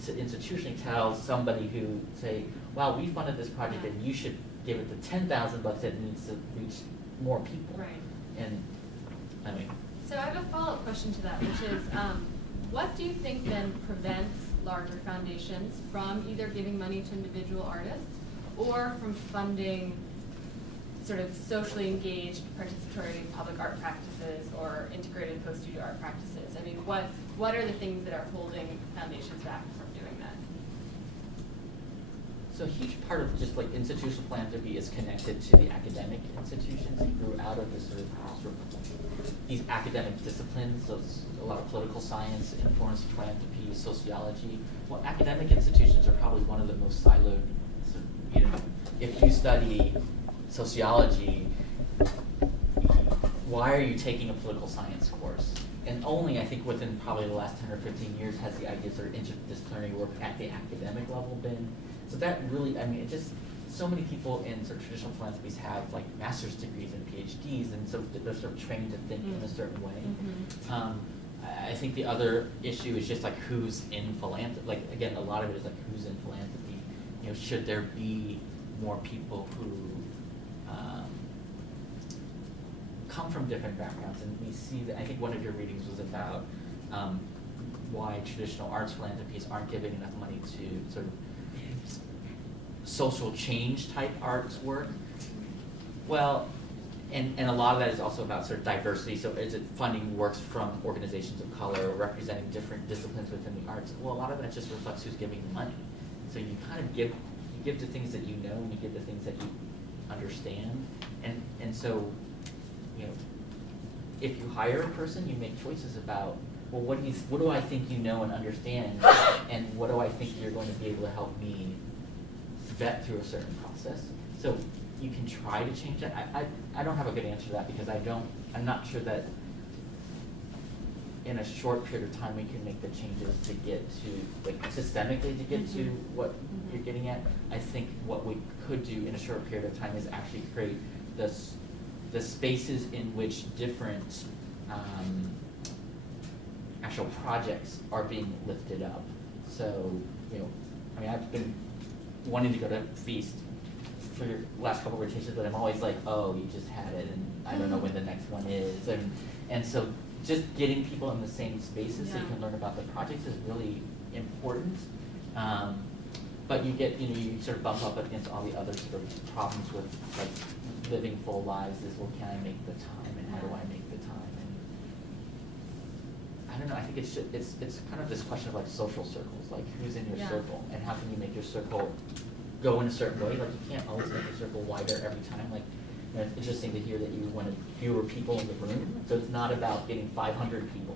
to institutionally tell somebody who say, wow, we funded this project and you should give it the $10,000 that needs to reach more people? Right. And I mean. So I have a follow-up question to that, which is, what do you think then prevents larger foundations from either giving money to individual artists or from funding sort of socially engaged participatory public art practices or integrated post-studio art practices? I mean, what are the things that are holding foundations back from doing that? So a huge part of just institutional philanthropy is connected to the academic institutions. It grew out of this sort of these academic disciplines. So it's a lot of political science, influence philanthropy, sociology. Well, academic institutions are probably one of the most siloed. So, if you study sociology, why are you taking a political science course? And only, I think, within probably the last 10 or 15 years has the idea of sort of interdisciplinary work at the academic level been. So that really, it just, so many people in sort of traditional philanthropies have master's degrees and PhDs, and so they're sort of trained to think in a certain way. I think the other issue is just who's in philanthropy. Again, a lot of it is who's in philanthropy. Should there be more people who come from different backgrounds? And we see that, I think one of your readings was about why traditional arts philanthropies aren't giving enough money to sort of social change type arts work. Well, and a lot of that is also about sort of diversity. So is it funding works from organizations of color or representing different disciplines within the arts? Well, a lot of that just reflects who's giving the money. So you kind of give to things that you know, and you give to things that you understand. And so, you know, if you hire a person, you make choices about, well, what do I think you know and understand, and what do I think you're going to be able to help me vet through a certain process. So you can try to change that. I don't have a good answer to that because I'm not sure that in a short period of time we can make the changes to get to, like, systemically to get to what you're getting at. I think what we could do in a short period of time is actually create the spaces in which different actual projects are being lifted up. So, you know, I mean, I've been wanting to go to Feast for your last couple of rotations, but I'm always like, oh, you just had it, and I don't know when the next one is, and so just getting people in the same spaces so you can learn about the projects is really important. But you sort of bump up against all the other sort of problems with, like, living full lives is, well, can I make the time, and how do I make the time? And I don't know, I think it's kind of this question of, like, social circles, like, who's in your circle, and how can you make your circle go in a certain way? Like, you can't always make your circle wider every time. Like, you know, it's interesting to hear that you wanted fewer people in the room, so it's not about getting 500 people,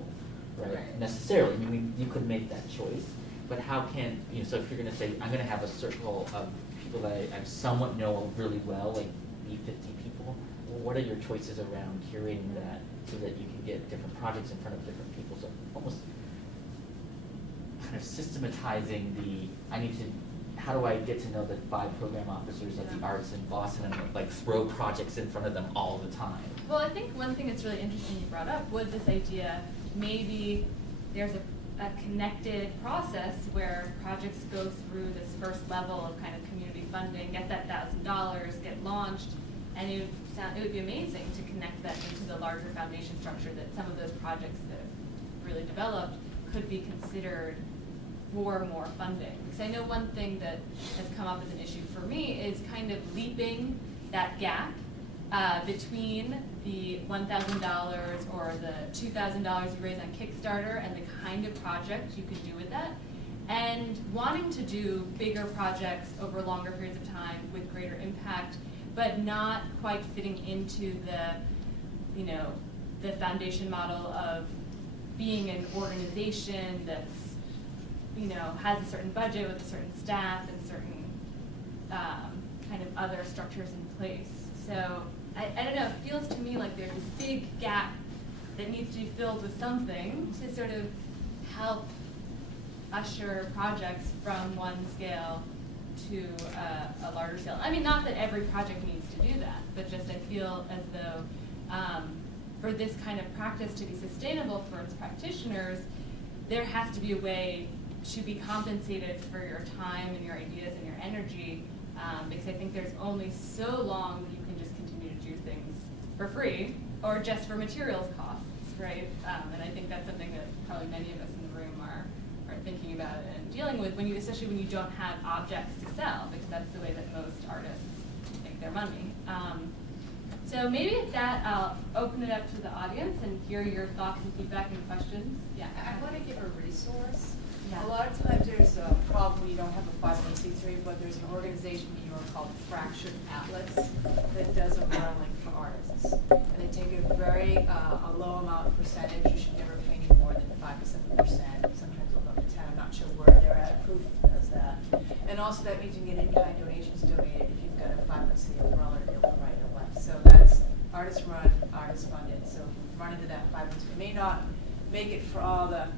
right? Necessarily. I mean, you could make that choice, but how can, you know, so if you're going to say, I'm going to have a circle of people that I somewhat know really well, like be 50 people, well, what are your choices around curating that so that you can get different projects in front of different people? So almost kind of systematizing how do I get to know the 5 program officers of the arts in Boston and, like, throw projects in front of them all the time? Well, I think one thing that's really interesting you brought up was this idea, maybe there's a connected process where projects go through this first level of kind of community funding, get that $1,000, get launched, and it would be amazing to connect that into the larger foundation structure, that some of those projects that have really developed could be considered for more funding. Because I know one thing that has come up as an issue for me is kind of leaping that gap between the $1,000 or the $2,000 you raise on Kickstarter and the kind of project you could do with that, and wanting to do bigger projects over longer periods of time with greater impact, but not quite fitting into the foundation model of being an organization that's, has a certain budget with a certain staff and certain kind of other structures in place. So I don't know, it feels to me like there's this big gap that needs to be filled with something to sort of help usher projects from one scale to a larger scale. I mean, not that every project needs to do that, but just I feel as though for this kind of practice to be sustainable for its practitioners, there has to be a way to be compensated for your time and your ideas and your energy, because I think there's only so long that you can just continue to do things for free or just for materials costs, right? And I think that's something that probably many of us in the room are thinking about and dealing with, especially when you don't have objects to sell, because that's the way that most artists make their money. So maybe at that, I'll open it up to the audience and hear your thoughts and feedback and questions. Yeah. I want to give a resource. Yeah. A lot of times there's a problem when you don't have a 501c3, but there's an organization in New York called Fractured Atlas that does umbrelling for artists. And they take a very a low amount percentage. You should never pay any more than 5 to 7%. Sometimes they'll go up to 10. I'm not sure where they're at. Proof does that. And also that means you can get in-kind donations donated if you've got a 501c umbrella to be able to write a left. So that's artist run, artist funded. So if you run into that 501c, it may not make it for all the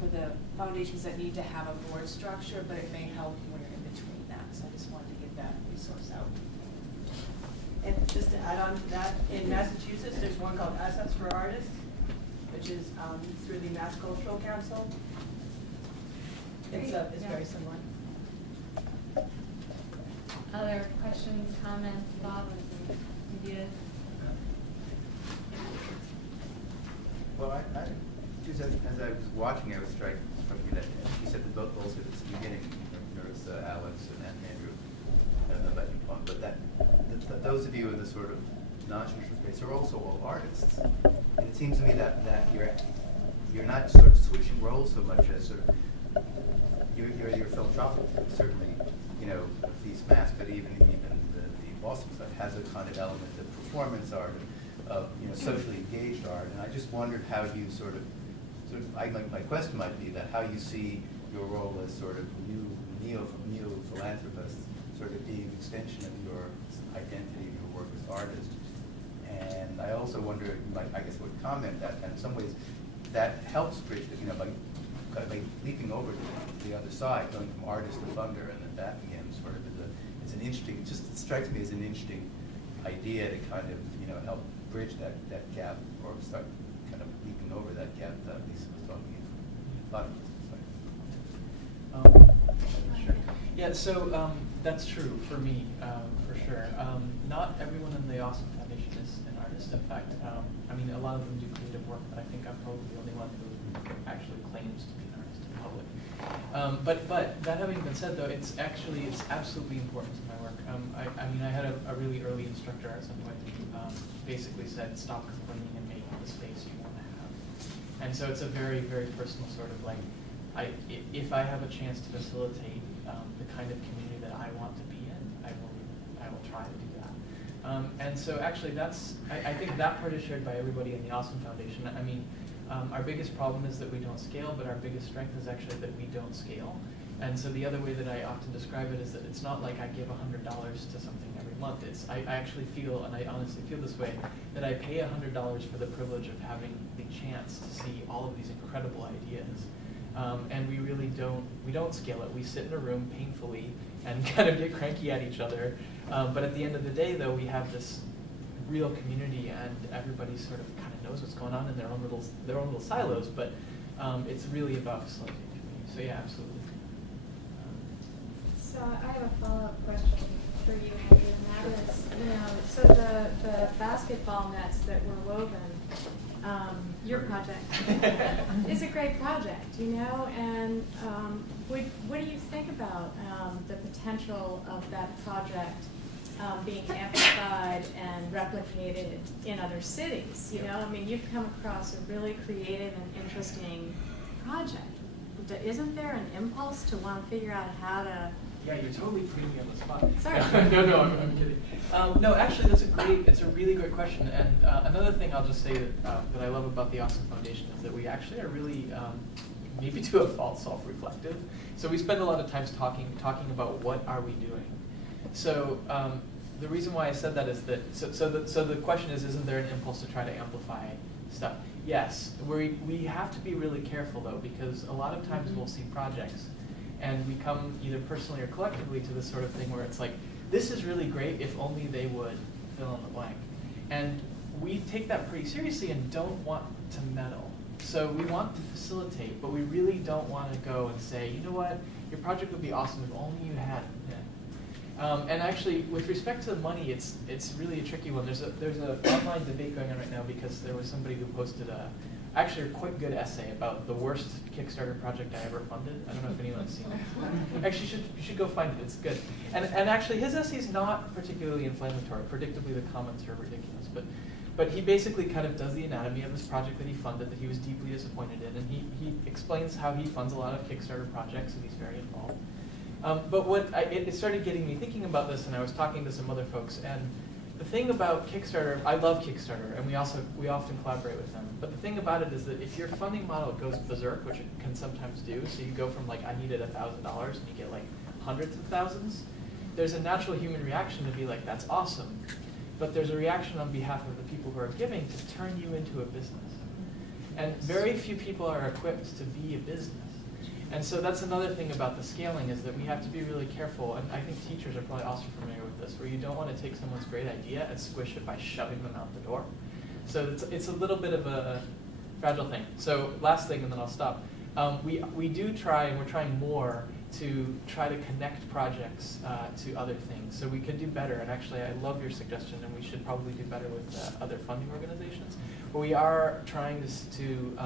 for the foundations that need to have a board structure, but it may help when you're in between that, so I just wanted to get that resource out. And just to add on to that, in Massachusetts, there's one called Assets for Artists, which is through the Mass Cultural Council. It's very similar. Other questions, comments, thoughts, ideas? Well, I just as I was watching, I was struck me that you said that both at the beginning, there's Alex and Andrew. I don't know about you, Paul, but that those of you in the sort of non-traditional space are also all artists. And it seems to me that you're not sort of switching roles so much as sort of you're philanthropic, certainly, you know, Feast Mass, but even the Boston stuff has a kind of element of performance art, of socially engaged art, and I just wondered how you sort of my question might be that how you see your role as sort of neo-philanthropist, sort of being an extension of your identity, your work as artist, and I also wonder, I guess would comment that in some ways that helps bridge, by leaping over to the other side, going from artist to funder, and then back again, sort of it's an interesting, it strikes me as an interesting idea to kind of help bridge that gap, or start kind of leaping over that gap that Lisa was talking about. Sure. Yeah, so that's true for me, for sure. Not everyone in the Awesome Foundation is an artist. In fact, I mean, a lot of them do creative work, but I think I'm probably the only one who actually claims to be an artist in public. But that having been said, though, it's absolutely important to my work. I mean, I had a really early instructor at some point who basically said, stop complaining and make the space you want to have. And so it's a very, very personal sort of like, if I have a chance to facilitate the kind of community that I want to be in, I will try to do that. And so actually I think that part is shared by everybody in the Awesome Foundation. I mean, our biggest problem is that we don't scale, but our biggest strength is actually that we don't scale. And so the other way that I often describe it is that it's not like I give $100 to something every month. I actually feel, and I honestly feel this way, that I pay $100 for the privilege of having the chance to see all of these incredible ideas. And we really don't scale it. We sit in a room painfully and kind of get cranky at each other. But at the end of the day, though, we have this real community, and everybody sort of kind of knows what's going on in their own little silos. But it's really about facilitating community. So yeah, absolutely. So I have a follow-up question for you, Andrew, and that is, so the basketball nets that were woven, your project is a great project, and what do you think about the potential of that project being amplified and replicated in other cities? I mean, you've come across a really creative and interesting project. Isn't there an impulse to want to figure out how to? Yeah, you're totally putting me on the spot. Sorry. No, I'm kidding. No, actually, it's a really great question. And another thing I'll just say that I love about the Awesome Foundation is that we actually are really, maybe to a fault, self-reflective. So we spend a lot of times talking about what are we doing. So the reason why I said that is that, so the question is, isn't there an impulse to try to amplify stuff? Yes, we have to be really careful though, because a lot of times we'll see projects and we come either personally or collectively to this sort of thing where it's like, this is really great if only they would fill in the blank. And we take that pretty seriously and don't want to meddle. So we want to facilitate, but we really don't want to go and say, you know what, your project would be awesome if only you had it. And actually, with respect to the money, it's really a tricky one. There's a online debate going on right now because there was somebody who posted actually a quite good essay about the worst Kickstarter project I ever funded. I don't know if anyone's seen it. Actually, you should go find it. It's good. And actually, his essay is not particularly inflammatory. Predictably, the comments are ridiculous. But he basically kind of does the anatomy of this project that he funded that he was deeply disappointed in, and he explains how he funds a lot of Kickstarter projects, and he's very involved. But it started getting me thinking about this, and I was talking to some other folks, and the thing about Kickstarter, I love Kickstarter, and we often collaborate with them. But the thing about it is that if your funding model goes berserk, which it can sometimes do, so you go from like, I needed $1,000 and you get like hundreds of thousands, there's a natural human reaction to be like, that's awesome. But there's a reaction on behalf of the people who are giving to turn you into a business. And very few people are equipped to be a business. And so that's another thing about the scaling is that we have to be really careful, and I think teachers are probably also familiar with this, where you don't want to take someone's great idea and squish it by shoving them out the door. So it's a little bit of a fragile thing. So last thing, and then I'll stop. We do try, and we're trying more, to try to connect projects to other things. So we could do better, and actually I love your suggestion, and we should probably do better with other funding organizations. But we are trying to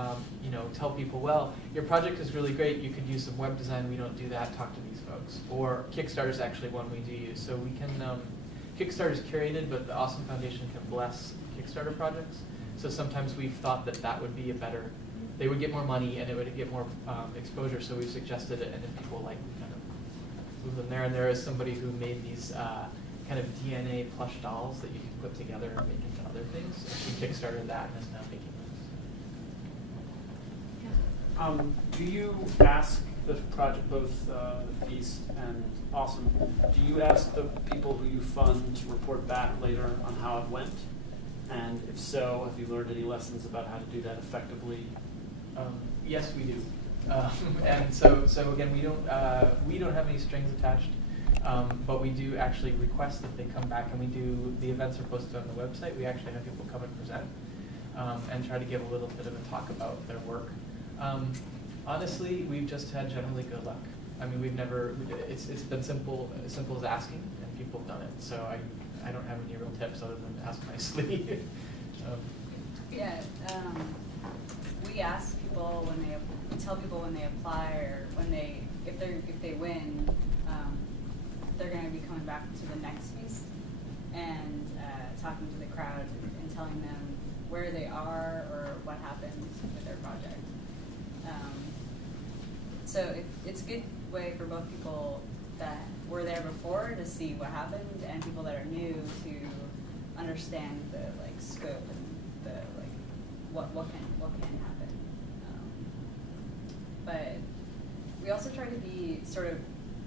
tell people, well, your project is really great, you could use some web design, we don't do that, talk to these folks. Or Kickstarter's actually one we do use. So we can, Kickstarter's curated, but the Awesome Foundation can bless Kickstarter projects. So sometimes we've thought that that would be a better, they would get more money and it would get more exposure, so we've suggested it, and then people like kind of move them there. And there is somebody who made these kind of DNA plush dolls that you can put together and make into other things. And she kickstarted that and is now making those. Do you ask the project, both the Feast and Awesome, do you ask the people who you fund to report back later on how it went? And if so, have you learned any lessons about how to do that effectively? Yes, we do. And so again, we don't have any strings attached, but we do actually request that they come back, and we do, the events are posted on the website. We actually have people come and present and try to give a little bit of a talk about their work. Honestly, we've just had generally good luck. I mean, we've never, it's been as simple as asking, and people have done it. So I don't have any real tips other than ask nicely. Yeah, we ask people when we tell people when they apply, or if they win, they're going to be coming back to the next feast and talking to the crowd and telling them where they are or what happened with their project. So it's a good way for both people that were there before to see what happened, and people that are new to understand the scope and the what can happen. But we also try to be sort of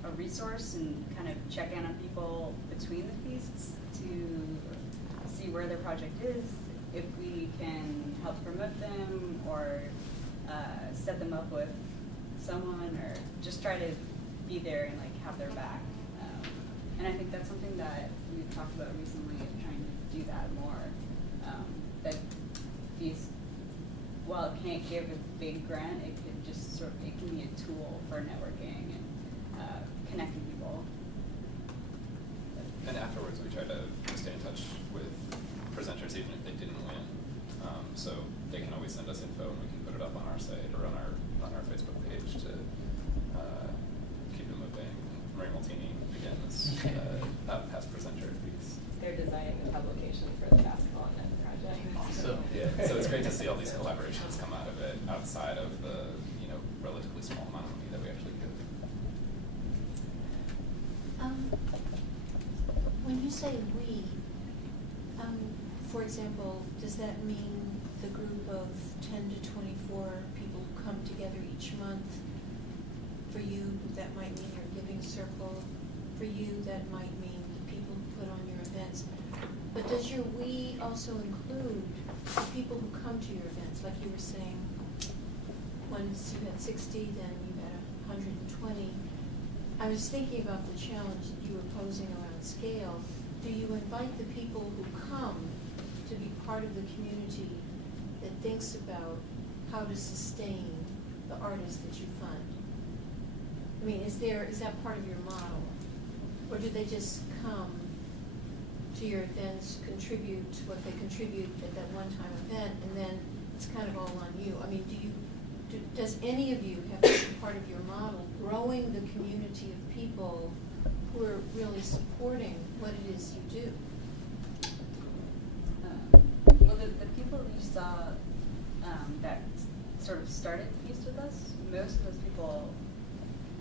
a resource and kind of check in on people between the feasts to see where their project is, if we can help promote them or set them up with someone, or just try to be there and have their back. And I think that's something that we've talked about recently, of trying to do that more. That these, while it can't give a big grant, it could just it can be a tool for networking and connecting people. And afterwards, we try to stay in touch with presenters even if they didn't win. So they can always send us info, and we can put it up on our site or on our Facebook page to keep it moving. Marie Maltini, again, is not past presenter at Feast. They're designing the publication for the Basketball Net project. Awesome. Yeah, so it's great to see all these collaborations come out of it outside of the relatively small amount of money that we actually give. When you say we, for example, does that mean the group of 10 to 24 people who come together each month? For you, that might mean your giving circle. For you, that might mean the people who put on your events. But does your we also include the people who come to your events? Like you were saying, once you had 60, then you had 120. I was thinking about the challenge that you were posing around scale. Do you invite the people who come to be part of the community that thinks about how to sustain the artists that you fund? I mean, is that part of your model? Or do they just come to your events, contribute what they contribute at that one-time event, and then it's kind of all on you? I mean, does any of you have to be part of your model, growing the community of people who are really supporting what it is you do? Well, the people you saw that sort of started Feast with us, most of those people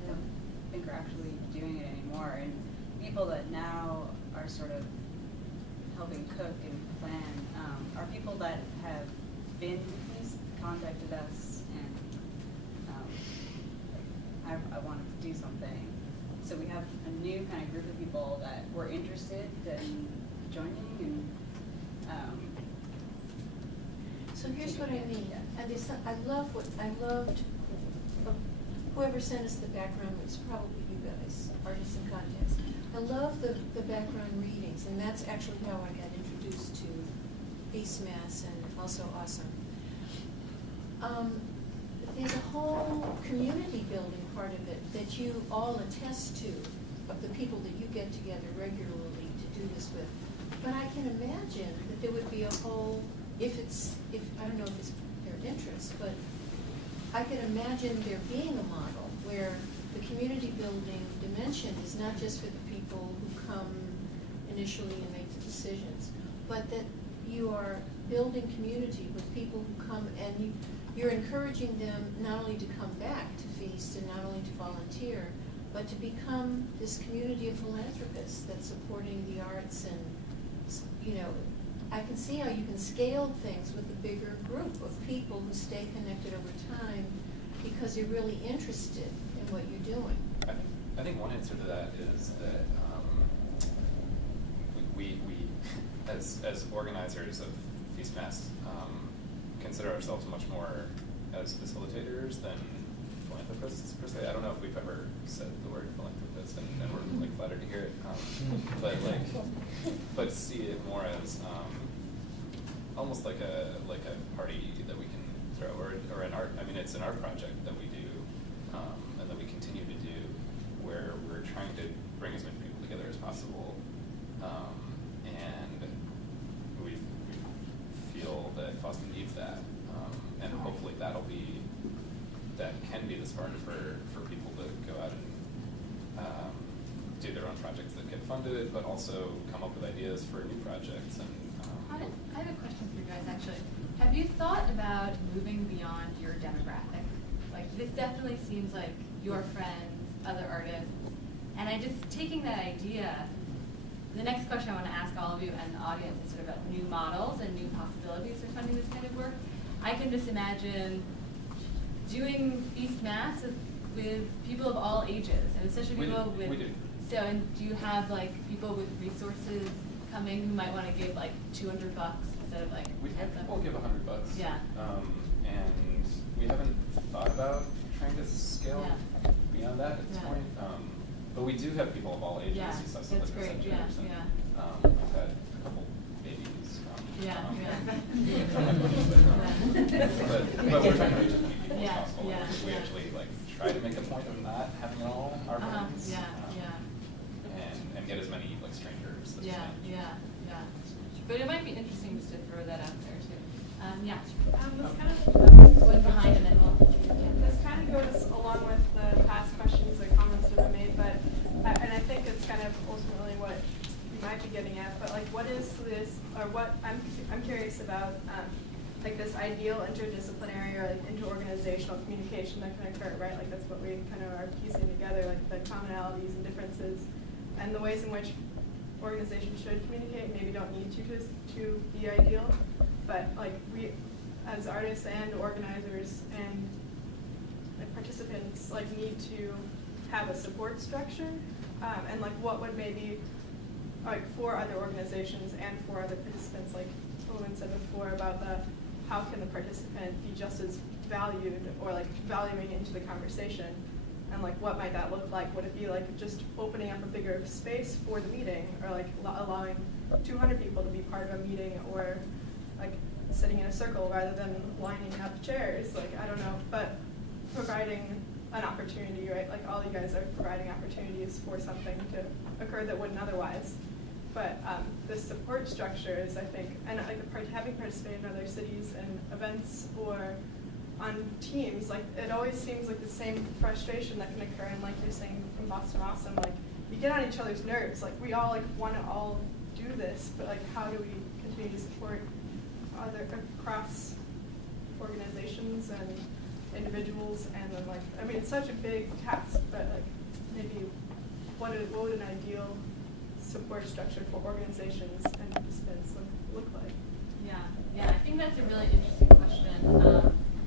I don't think are actually doing it anymore. And people that now are sort of helping cook and plan are people that have been to Feast, contacted us, and I wanted to do something. So we have a new kind of group of people that were interested in joining, and So here's what I mean. And I loved, whoever sent us the background, was probably you guys, Artists in Context. I love the background readings, and that's actually how I got introduced to Feast Mass and also Awesome. There's a whole community building part of it that you all attest to, of the people that you get together regularly to do this with. But I can imagine that there would be a whole, if I don't know if it's their interest, but I can imagine there being a model where the community building dimension is not just for the people who come initially and make the decisions, but that you are building community with people who come, and you're encouraging them not only to come back to Feast and not only to volunteer, but to become this community of philanthropists that's supporting the arts. And, you know, I can see how you can scale things with a bigger group of people who stay connected over time because you're really interested in what you're doing. I think one answer to that is that we as organizers of Feast Mass, consider ourselves much more as facilitators than philanthropists per se. I don't know if we've ever said the word philanthropist, and we're like flattered to hear it. But see it more as almost like a party that we can throw, or an art. I mean, it's an art project that we do, and that we continue to do, where we're trying to bring as many people together as possible, and we feel that Boston needs that, and hopefully that can be the spark for people to go out and do their own projects that get funded, but also come up with ideas for new projects. And I have a question for you guys, actually. Have you thought about moving beyond your demographic? Like, this definitely seems like your friends, other artists, and I just, taking that idea, the next question I want to ask all of you and the audience is sort of about new models and new possibilities for funding this kind of work. I can just imagine doing Feast Mass with people of all ages, and especially people with. We do. So, and do you have like people with resources coming who might want to give like $200 instead of like? We've had people give $100. Yeah. And we haven't thought about trying to scale beyond that at this Yeah. point. But we do have people of all ages. Yeah, You saw some that's like great. percentage. Yeah, We've had a couple babies. But we're trying to reach as many people as possible. We actually like try to make a point of not having it all our friends. And get as many like strangers as we can. But it might be interesting just to throw that out there too. This kind of Going behind and then we'll. this kind of goes along with the past questions or comments that were made, but and I think it's kind of ultimately what you might be getting at. But like, what is this, or what I'm curious about, like this ideal interdisciplinary or like interorganizational communication that can occur, right? Like that's what we kind of are piecing together, like the commonalities and differences, and the ways in which organizations should communicate. Maybe don't need to be ideal, but like we, as artists and organizers and like participants, like need to have a support structure, and like what would maybe like for other organizations and for other participants, like Owen said before about how can the participant be just as valued or like valuing into the conversation, and like what might that look like? Would it be like just opening up a bigger space for the meeting, or like allowing 200 people to be part of a meeting, or like sitting in a circle rather than lining up chairs? Like, I don't know, but providing an opportunity, right? Like all you guys are providing opportunities for something to occur that wouldn't otherwise. But the support structure is, I think, and like having participated in other cities and events or on teams, like it always seems like the same frustration that can occur. And like you're saying from Boston Awesome, like you get on each other's nerves. Like we all like want to all do this, but like how do we continue to support other across organizations and individuals? And then like, I mean, it's such a big task, but like maybe what would an ideal support structure for organizations and participants look like? Yeah, I think that's a really interesting question,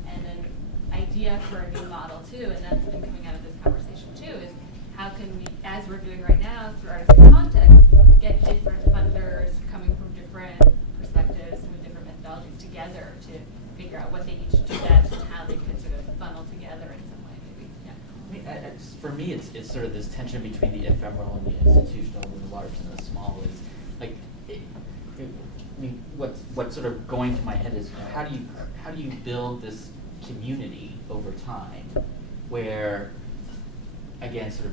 and an idea for a new model too, and that's been coming out of this conversation too, is how can we, as we're doing right now through Artists in Context, get different funders coming from different perspectives and with different methodologies together to figure out what they each do it's sort of this tension between the ephemeral and the institutional, and the large and the small is like. I mean, what's sort of going to my head is how do you build this community over time, where again sort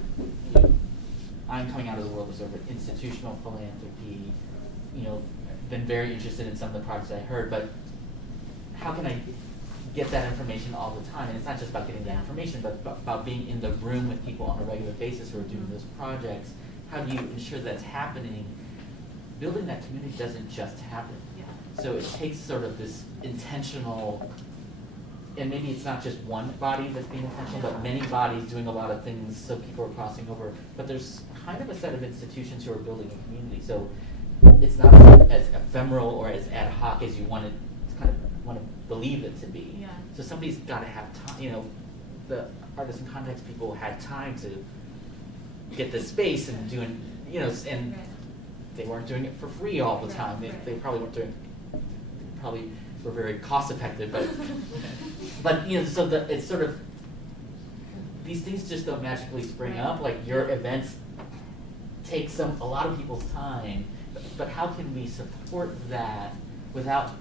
of I'm coming out of the world of sort of institutional philanthropy, been very interested in some of the projects I heard, but how can I get that information all the time? And it's not just about getting that information, but about being in the room with people on a regular basis who are doing those projects. How do you ensure that's happening? Building that community doesn't just happen. Yeah. So it takes sort of this intentional, and maybe it's not just one body that's being intentional, but many bodies doing a lot of things so people are crossing over. But there's kind of a set of institutions who are building a community. So it's not as ephemeral or as ad hoc as you want to believe it to be. Yeah. So somebody's got to have time. The artists and context people had time to get the space and doing, and they weren't doing it for free all the time. They probably weren't doing. Probably were very cost effective, but so it's sort of these things just don't magically spring up. Like your events take a lot of people's time, but how can we support that without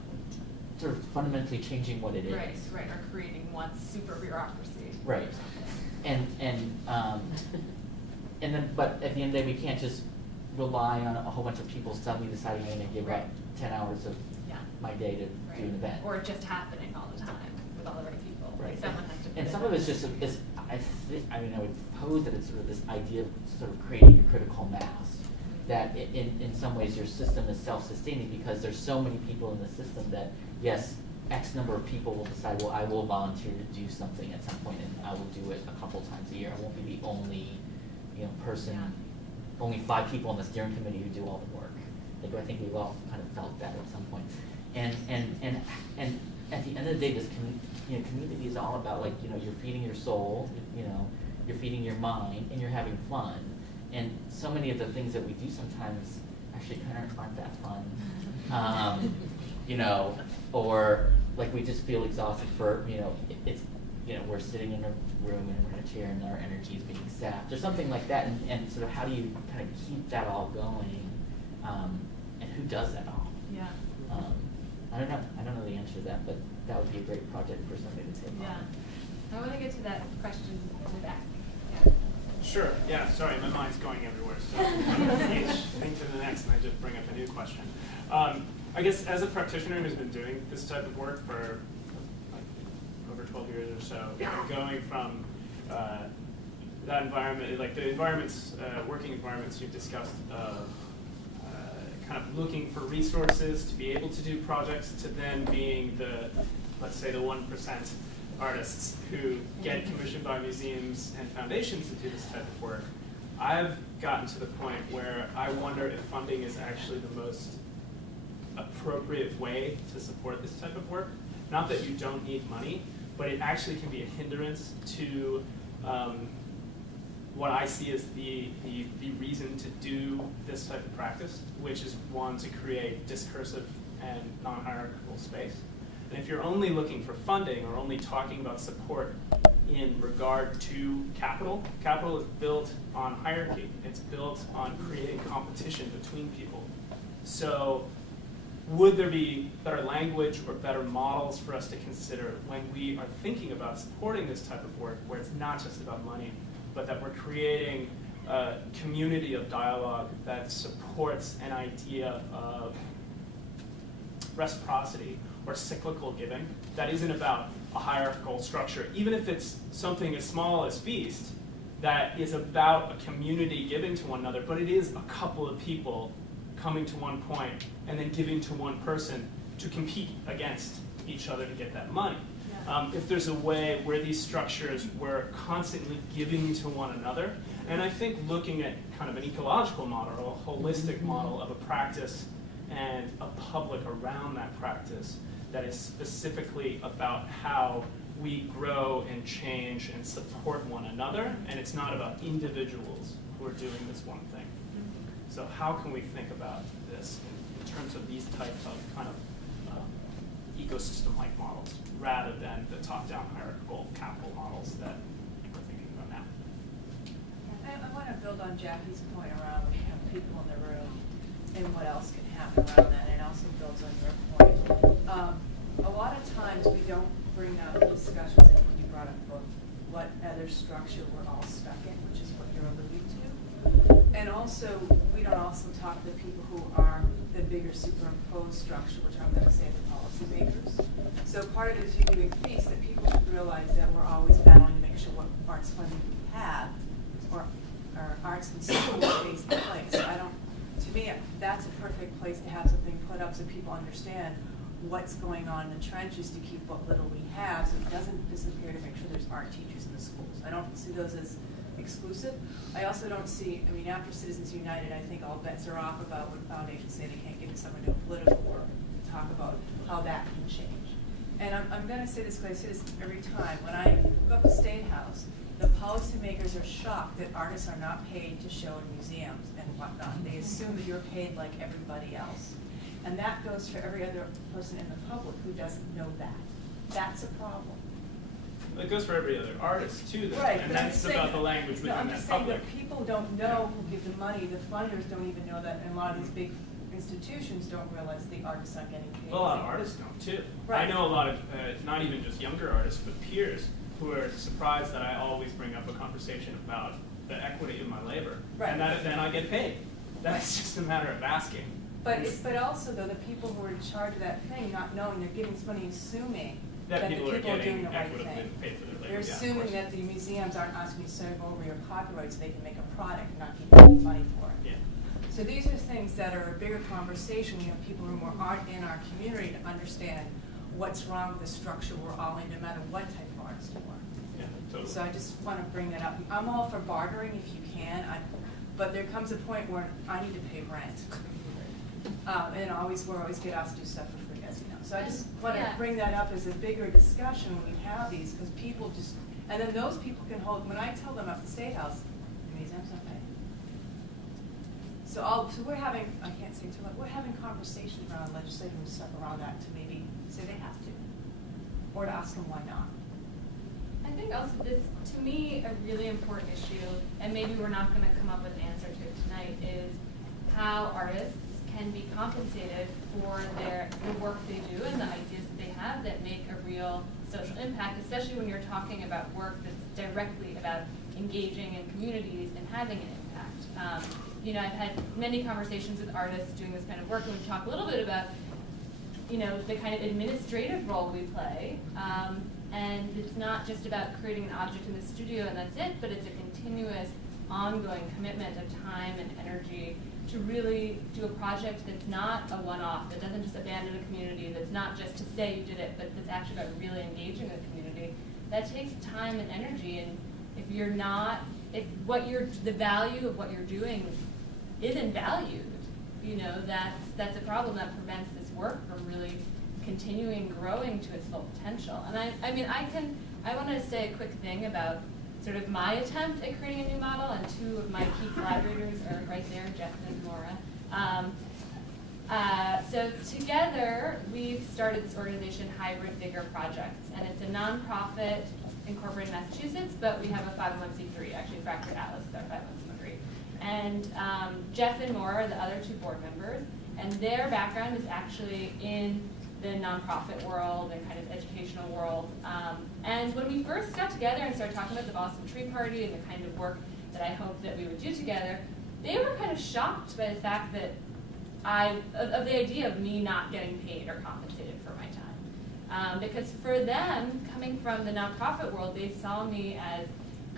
sort of fundamentally changing what it is? Right, or creating one super bureaucracy. Right, and then, but at the end of the day, we can't just rely on a whole bunch of people suddenly deciding I'm going to give up 10 hours of my day to do an event. Or just happening all the time with all the right people. Right. Someone has to put And it some in. of it's just, I would pose that it's sort of this idea of sort of creating a critical mass. That in some ways your system is self-sustaining because there's so many people in the system that, yes, X number of people will decide, well, I will volunteer to do something at some point and I will do it a couple times a year. I won't be the only, person, only 5 people on the steering committee who do all the work. Like, I think we've all kind of felt that at some point. And at the end of the day, this community is all about, like, you're feeding your soul, you're feeding your mind, and you're having fun. And so many of the things that we do sometimes actually kind of aren't that fun. Or like we just feel exhausted for, it's, we're sitting in a room and we're in a chair and our energy is being sapped or something like that. And sort of how do you kind of keep that all going? And who does that all? Yeah. I don't know the answer to that, but that would be a great project for somebody to take on. Yeah. I want to get to that question in the back. Sure, yeah, sorry, my mind's going everywhere, so I'm going to each thing to the next, and I just bring up a new question. I guess as a practitioner who's been doing this type of work for over 12 years or so, going from that environment, like the environments, working environments you've discussed of kind of looking for resources to be able to do projects to then being the, let's say, the 1% artists who get commissioned by museums and foundations to do this type of work, I've gotten to the point where I wonder if funding is actually the most appropriate way to support this type of work. Not that you don't need money, but it actually can be a hindrance to what I see as the reason to do this type of practice, which is one, to create discursive and non-hierarchical space. And if you're only looking for funding or only talking about support in regard to capital, capital is built on hierarchy. It's built on creating competition between people. So would there be better language or better models for us to consider when we are thinking about supporting this type of work, where it's not just about money, but that we're creating a community of dialogue that supports an idea of reciprocity or cyclical giving that isn't about a hierarchical structure, even if it's something as small as Feast, that is about a community giving to one another, but it is a couple of people coming to one point and then giving to one person to compete against each other to get that money. If there's a way where these structures were constantly giving to one another, and I think looking at kind of an ecological model, a holistic model of a practice and a public around that practice that is specifically about how we grow and change and support one another, and it's not about individuals who are doing this one thing. So how can we think about this in terms of these types of kind of ecosystem-like models, rather than the top-down hierarchical capital models that we're thinking about now? I want to build on Jackie's point around when you have people in the room and what else can happen around that, and also builds on your point. A lot of times we don't bring up discussions, and when you brought up both, what other structure we're all stuck in, which is what you're alluding to. And also, we don't also talk to the people who are the bigger superimposed structure, which I'm going to say the policymakers. So part of it is you giving fees that people should realize that we're always battling to make sure what arts funding we have, or arts and school stays in place. To me, that's a perfect place to have something put up so people understand what's going on in the trenches to keep what little we have, so it doesn't disappear, to make sure there's art teachers in the schools. I don't see those as exclusive. I also don't see, after Citizens United, I think all bets are off about when foundations say they can't give someone doing political work, to talk about how that can change. And I'm going to say this because I say this every time. When I go up to State House, the policymakers are shocked that artists are not paid to show in museums and whatnot. They assume that you're paid like everybody else. And that goes for every other person in the public who doesn't know that. That's a problem. It goes for every other artist too, though. Right, And but I'm that's saying- about the language within I'm that just saying public. that people don't know who give the money, the funders don't even know that, and a lot of these big institutions don't realize the artists aren't getting paid. Well, a lot of artists don't too. Right. I know a lot of, not even just younger artists, but peers who are surprised that I always bring up a conversation about the equity of my labor. Right. And that then I get paid. That's just a matter of asking. But also though, the people who are in charge of that thing, not knowing, they're giving this money assuming That that the people are people are doing getting the right equitably thing. paid for their labor. They're yeah, of assuming course. that the museums aren't asking you to serve over your copyright so they can make a product and not keep getting money for it. Yeah. So these are things that are a bigger conversation. We have people who aren't in our community to understand what's wrong with the structure we're all in, no matter what type of artist you are. Yeah, totally. So I just want to bring that up. I'm all for bartering if you can, but there comes a point where I need to pay rent. And we're always get asked to do stuff for free, as you know. So I just want to Yeah. bring that up as a bigger discussion when we have these, because people just, and then those people can hold, when I tell them at the State House, the museum's not paying. So we're having, I can't say too much, we're having conversations around legislative and stuff around that to maybe say they have to, or to ask them why not. I think also this, to me, a really important issue, and maybe we're not going to come up with an answer to it tonight, is how artists can be compensated for the work they do and the ideas that they have that make a real social impact, especially when you're talking about work that's directly about engaging in communities and having an impact. I've had many conversations with artists doing this kind of work, and we talk a little bit about, the kind of administrative role we play. And it's not just about creating an object in the studio and that's it, but it's a continuous, ongoing commitment of time and energy to really do a project that's not a one-off, that doesn't just abandon a community, that's not just to say you did it, but that's actually about really engaging a community. That takes time and energy, and if the value of what you're doing isn't valued, that's a problem that prevents this work from really continuing growing to its full potential. And I want to say a quick thing about sort of my attempt at creating a new model, and two of my key collaborators are right there, Jeff and Maura. So together, we've started this organization, Hybrid Vigor Projects, and it's a nonprofit incorporated in Massachusetts, but we have a 501c3, actually Fractured Atlas is our 501c3. And Jeff and Maura are the other two board members, and their background is actually in the nonprofit world and kind of educational world. And when we first got together and started talking about the Boston Tree Party and the kind of work that I hoped that we would do together, they were kind of shocked by the fact that of the idea of me not getting paid or compensated for my time. Because for them, coming from the nonprofit world, they saw me as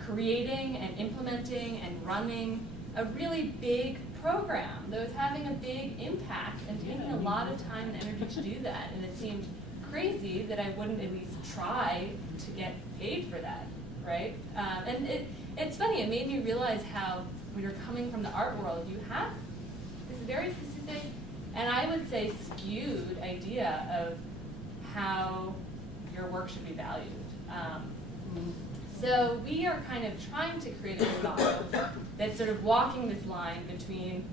creating and implementing and running a really big program that was having a big impact and taking a lot of time and energy to do that. And it seemed crazy that I wouldn't at least try to get paid for that, right? And it's funny, it made me realize how when you're coming from the art world, you have this very specific, and I would say skewed idea of how your work should be valued. So we are kind of trying to create a model that's sort of walking this line between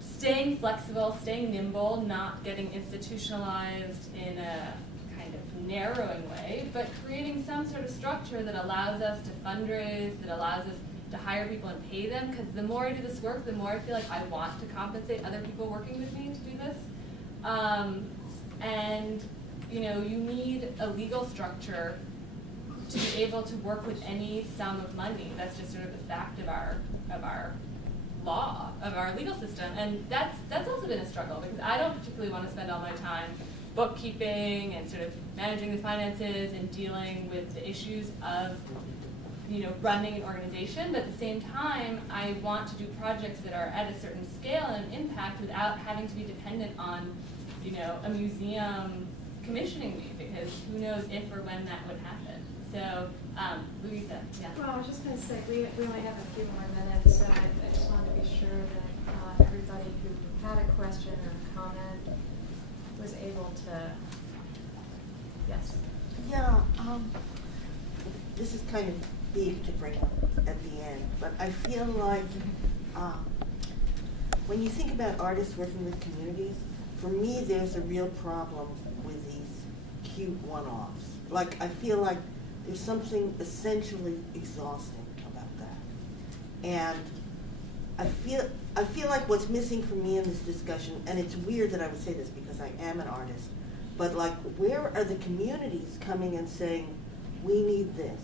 staying flexible, staying nimble, not getting institutionalized in a kind of narrowing way, but creating some sort of structure that allows us to fundraise, that allows us to hire people and pay them, because the more I do this work, the more I feel like I want to compensate other people working with me to do this. And you know, you need a legal structure to be able to work with any sum of money. That's just sort of the fact of our law, of our legal system. And that's also been a struggle, because I don't particularly want to spend all my time bookkeeping and sort of managing the finances and dealing with the issues of, you know, running an organization. But at the same time, I want to do projects that are at a certain scale and impact without having to be dependent on, you know, a museum commissioning me, because who knows if or when that would happen. So, Louisa, yeah. Well, I was just going to say, we only have a few more minutes, so I just wanted to be sure that everybody who had a question or a comment was able to, yes. Yeah, this is kind of big to bring up at the end, but I feel like when you think about artists working with communities, for me there's a real problem with these cute one-offs. Like, I feel like there's something essentially exhausting about that. And I feel like what's missing for me in this discussion, and it's weird that I would say this because I am an artist, but like, where are the communities coming and saying, we need this?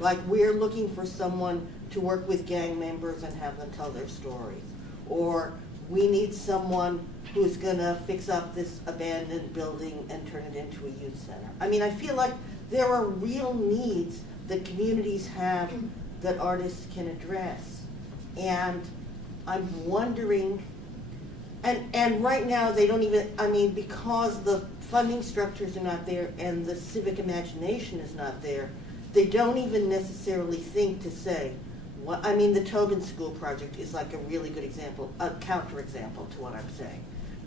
Like, we're looking for someone to work with gang members and have them tell their stories. Or we need someone who's gonna fix up this abandoned building and turn it into a youth center. I mean, I feel like there are real needs that communities have that artists can address. And I'm wondering, and right now they don't even, I mean, because the funding structures are not there and the civic imagination is not there, they don't even necessarily think to say, what, I mean, the Tobin School project is like a really good example, a counterexample to what I'm saying.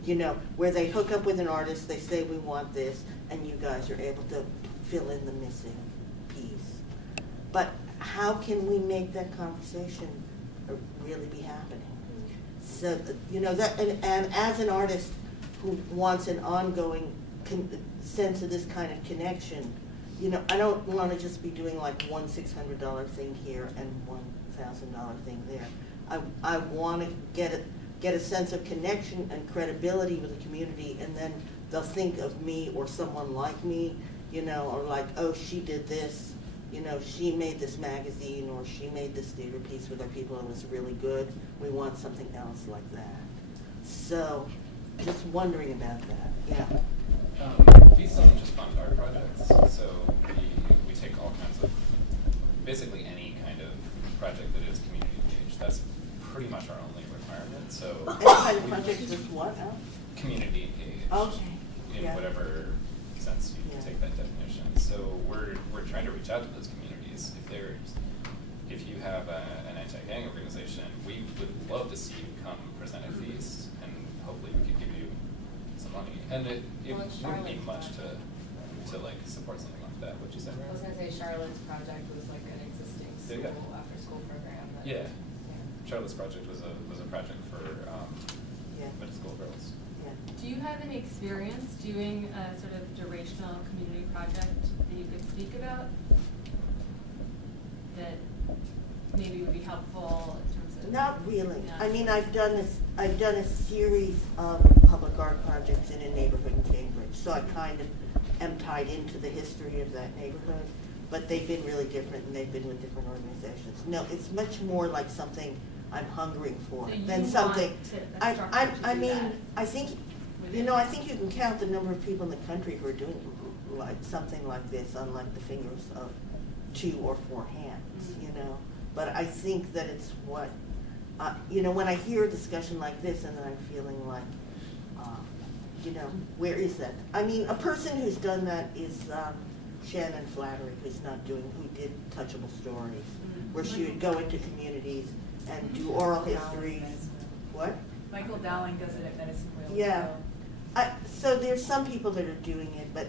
You know, where they hook up with an artist, they say we want this, and you guys are able to fill in the missing piece. But how can we make that conversation really be happening? So, you know, that, and as an artist who wants an ongoing sense of this kind of connection, you know, I don't want to just be doing like one $600 thing here and $1,000 thing there. I want to get a sense of connection and credibility with the community, and then they'll think of me or someone like me, you know, or like, oh, she did this, you know, she made this magazine, or she made this theater piece with our people and it was really good. We want something else like that. So, just wondering about that, yeah. Feast doesn't just fund art projects, so we take all kinds of, basically any kind of project that is community engaged. That's pretty much our only requirement. So any kind of project with what else? Community engaged. Okay. In Yeah. whatever sense you Yeah. take that definition. So we're trying to reach out to those communities. If you have an anti-gang organization, we would love to see you come present at Feast, and hopefully we could give you some money. And it wouldn't be much to like support something like that. What'd you say? I was gonna say Charlotte's project was like an existing There you go. school, after school program. That, Yeah. Charlotte's project was a project for Yeah. middle school girls. Yeah. Do you have any experience doing a sort of durational community project that you could speak about that maybe would be helpful in terms of? Not really. Yeah. I mean, I've done a series of public art projects in a neighborhood in Cambridge, so I kind of am tied into the history of that neighborhood, but they've been really different and they've been with different organizations. No, it's much more like something I'm hungering for So you than want something. a structure to I do mean, that I think, you know, I think you can count the number of people in the country who are doing like something like this on like the fingers of 2 or 4 hands, you know. But I think that it's what, you know, when I hear a discussion like this, and then I'm feeling like, you know, where is that? I mean, a person who's done that is Shannon Flattery, who did Touchable Stories, where she would go into communities and do oral histories. What? Michael Dowling does it at Medicine Wheel. Yeah. So there's some people that are doing it, but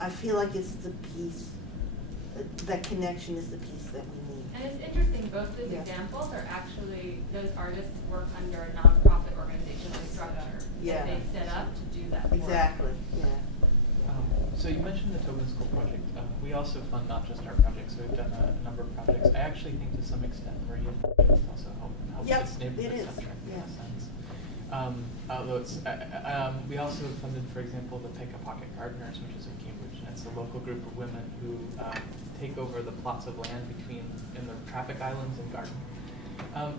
I feel like it's the piece, that connection is the piece that we need. And it's interesting, both those Yeah. examples are actually, those artists work under a nonprofit organizational structure Yeah. that they set up to do that work. Exactly, yeah. So you mentioned the Tobin School project. We also fund not just our projects, so we've done a number of projects. I actually think to some extent Maria projects also help Yep, this neighborhood it is, center in yeah. a sense. Although it's, we also funded, for example, the Pick a Pocket Gardeners, which is in Cambridge, and it's a local group of women who take over the plots of land in the traffic islands and garden.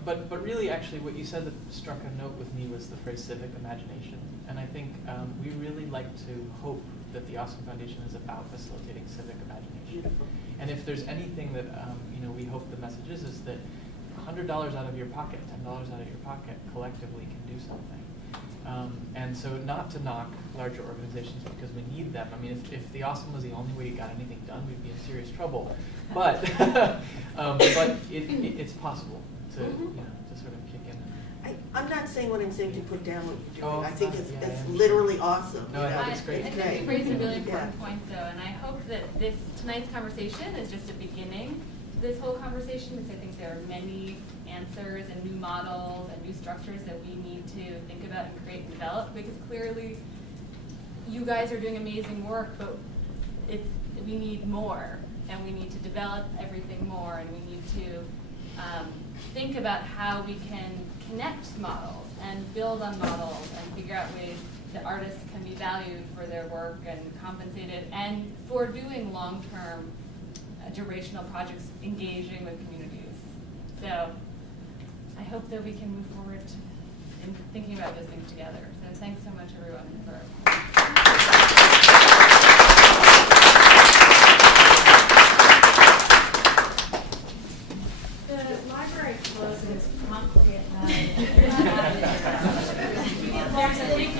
But really, actually, what you said that struck a note with me was the phrase civic imagination. And I think we really like to hope that the Awesome Foundation is about facilitating civic imagination. Beautiful. And if there's anything that we hope the message is that $100 out of your pocket, $10 out of your pocket, collectively can do something. And so not to knock larger organizations because we need them. I mean, if the Awesome was the only way you got anything done, we'd be in serious trouble. But it's possible to to sort of kick in. I'm not saying what I'm saying to put down what you're doing. Oh, I think yeah, it's yeah. literally awesome. No, I think it's great. I think you raised a really Yeah. important point though, and I hope that tonight's conversation is just a beginning to this whole conversation, because I think there are many answers and new models and new structures that we need to think about and create and develop, because clearly you guys are doing amazing work, but we need more, and we need to develop everything more, and we need to think about how we can connect models and build on models and figure out ways that artists can be valued for their work and compensated, and for doing long-term durational projects engaging with communities. So I hope that we can move forward in thinking about those things together. So thanks so much everyone for The library closes promptly at 9. There's a big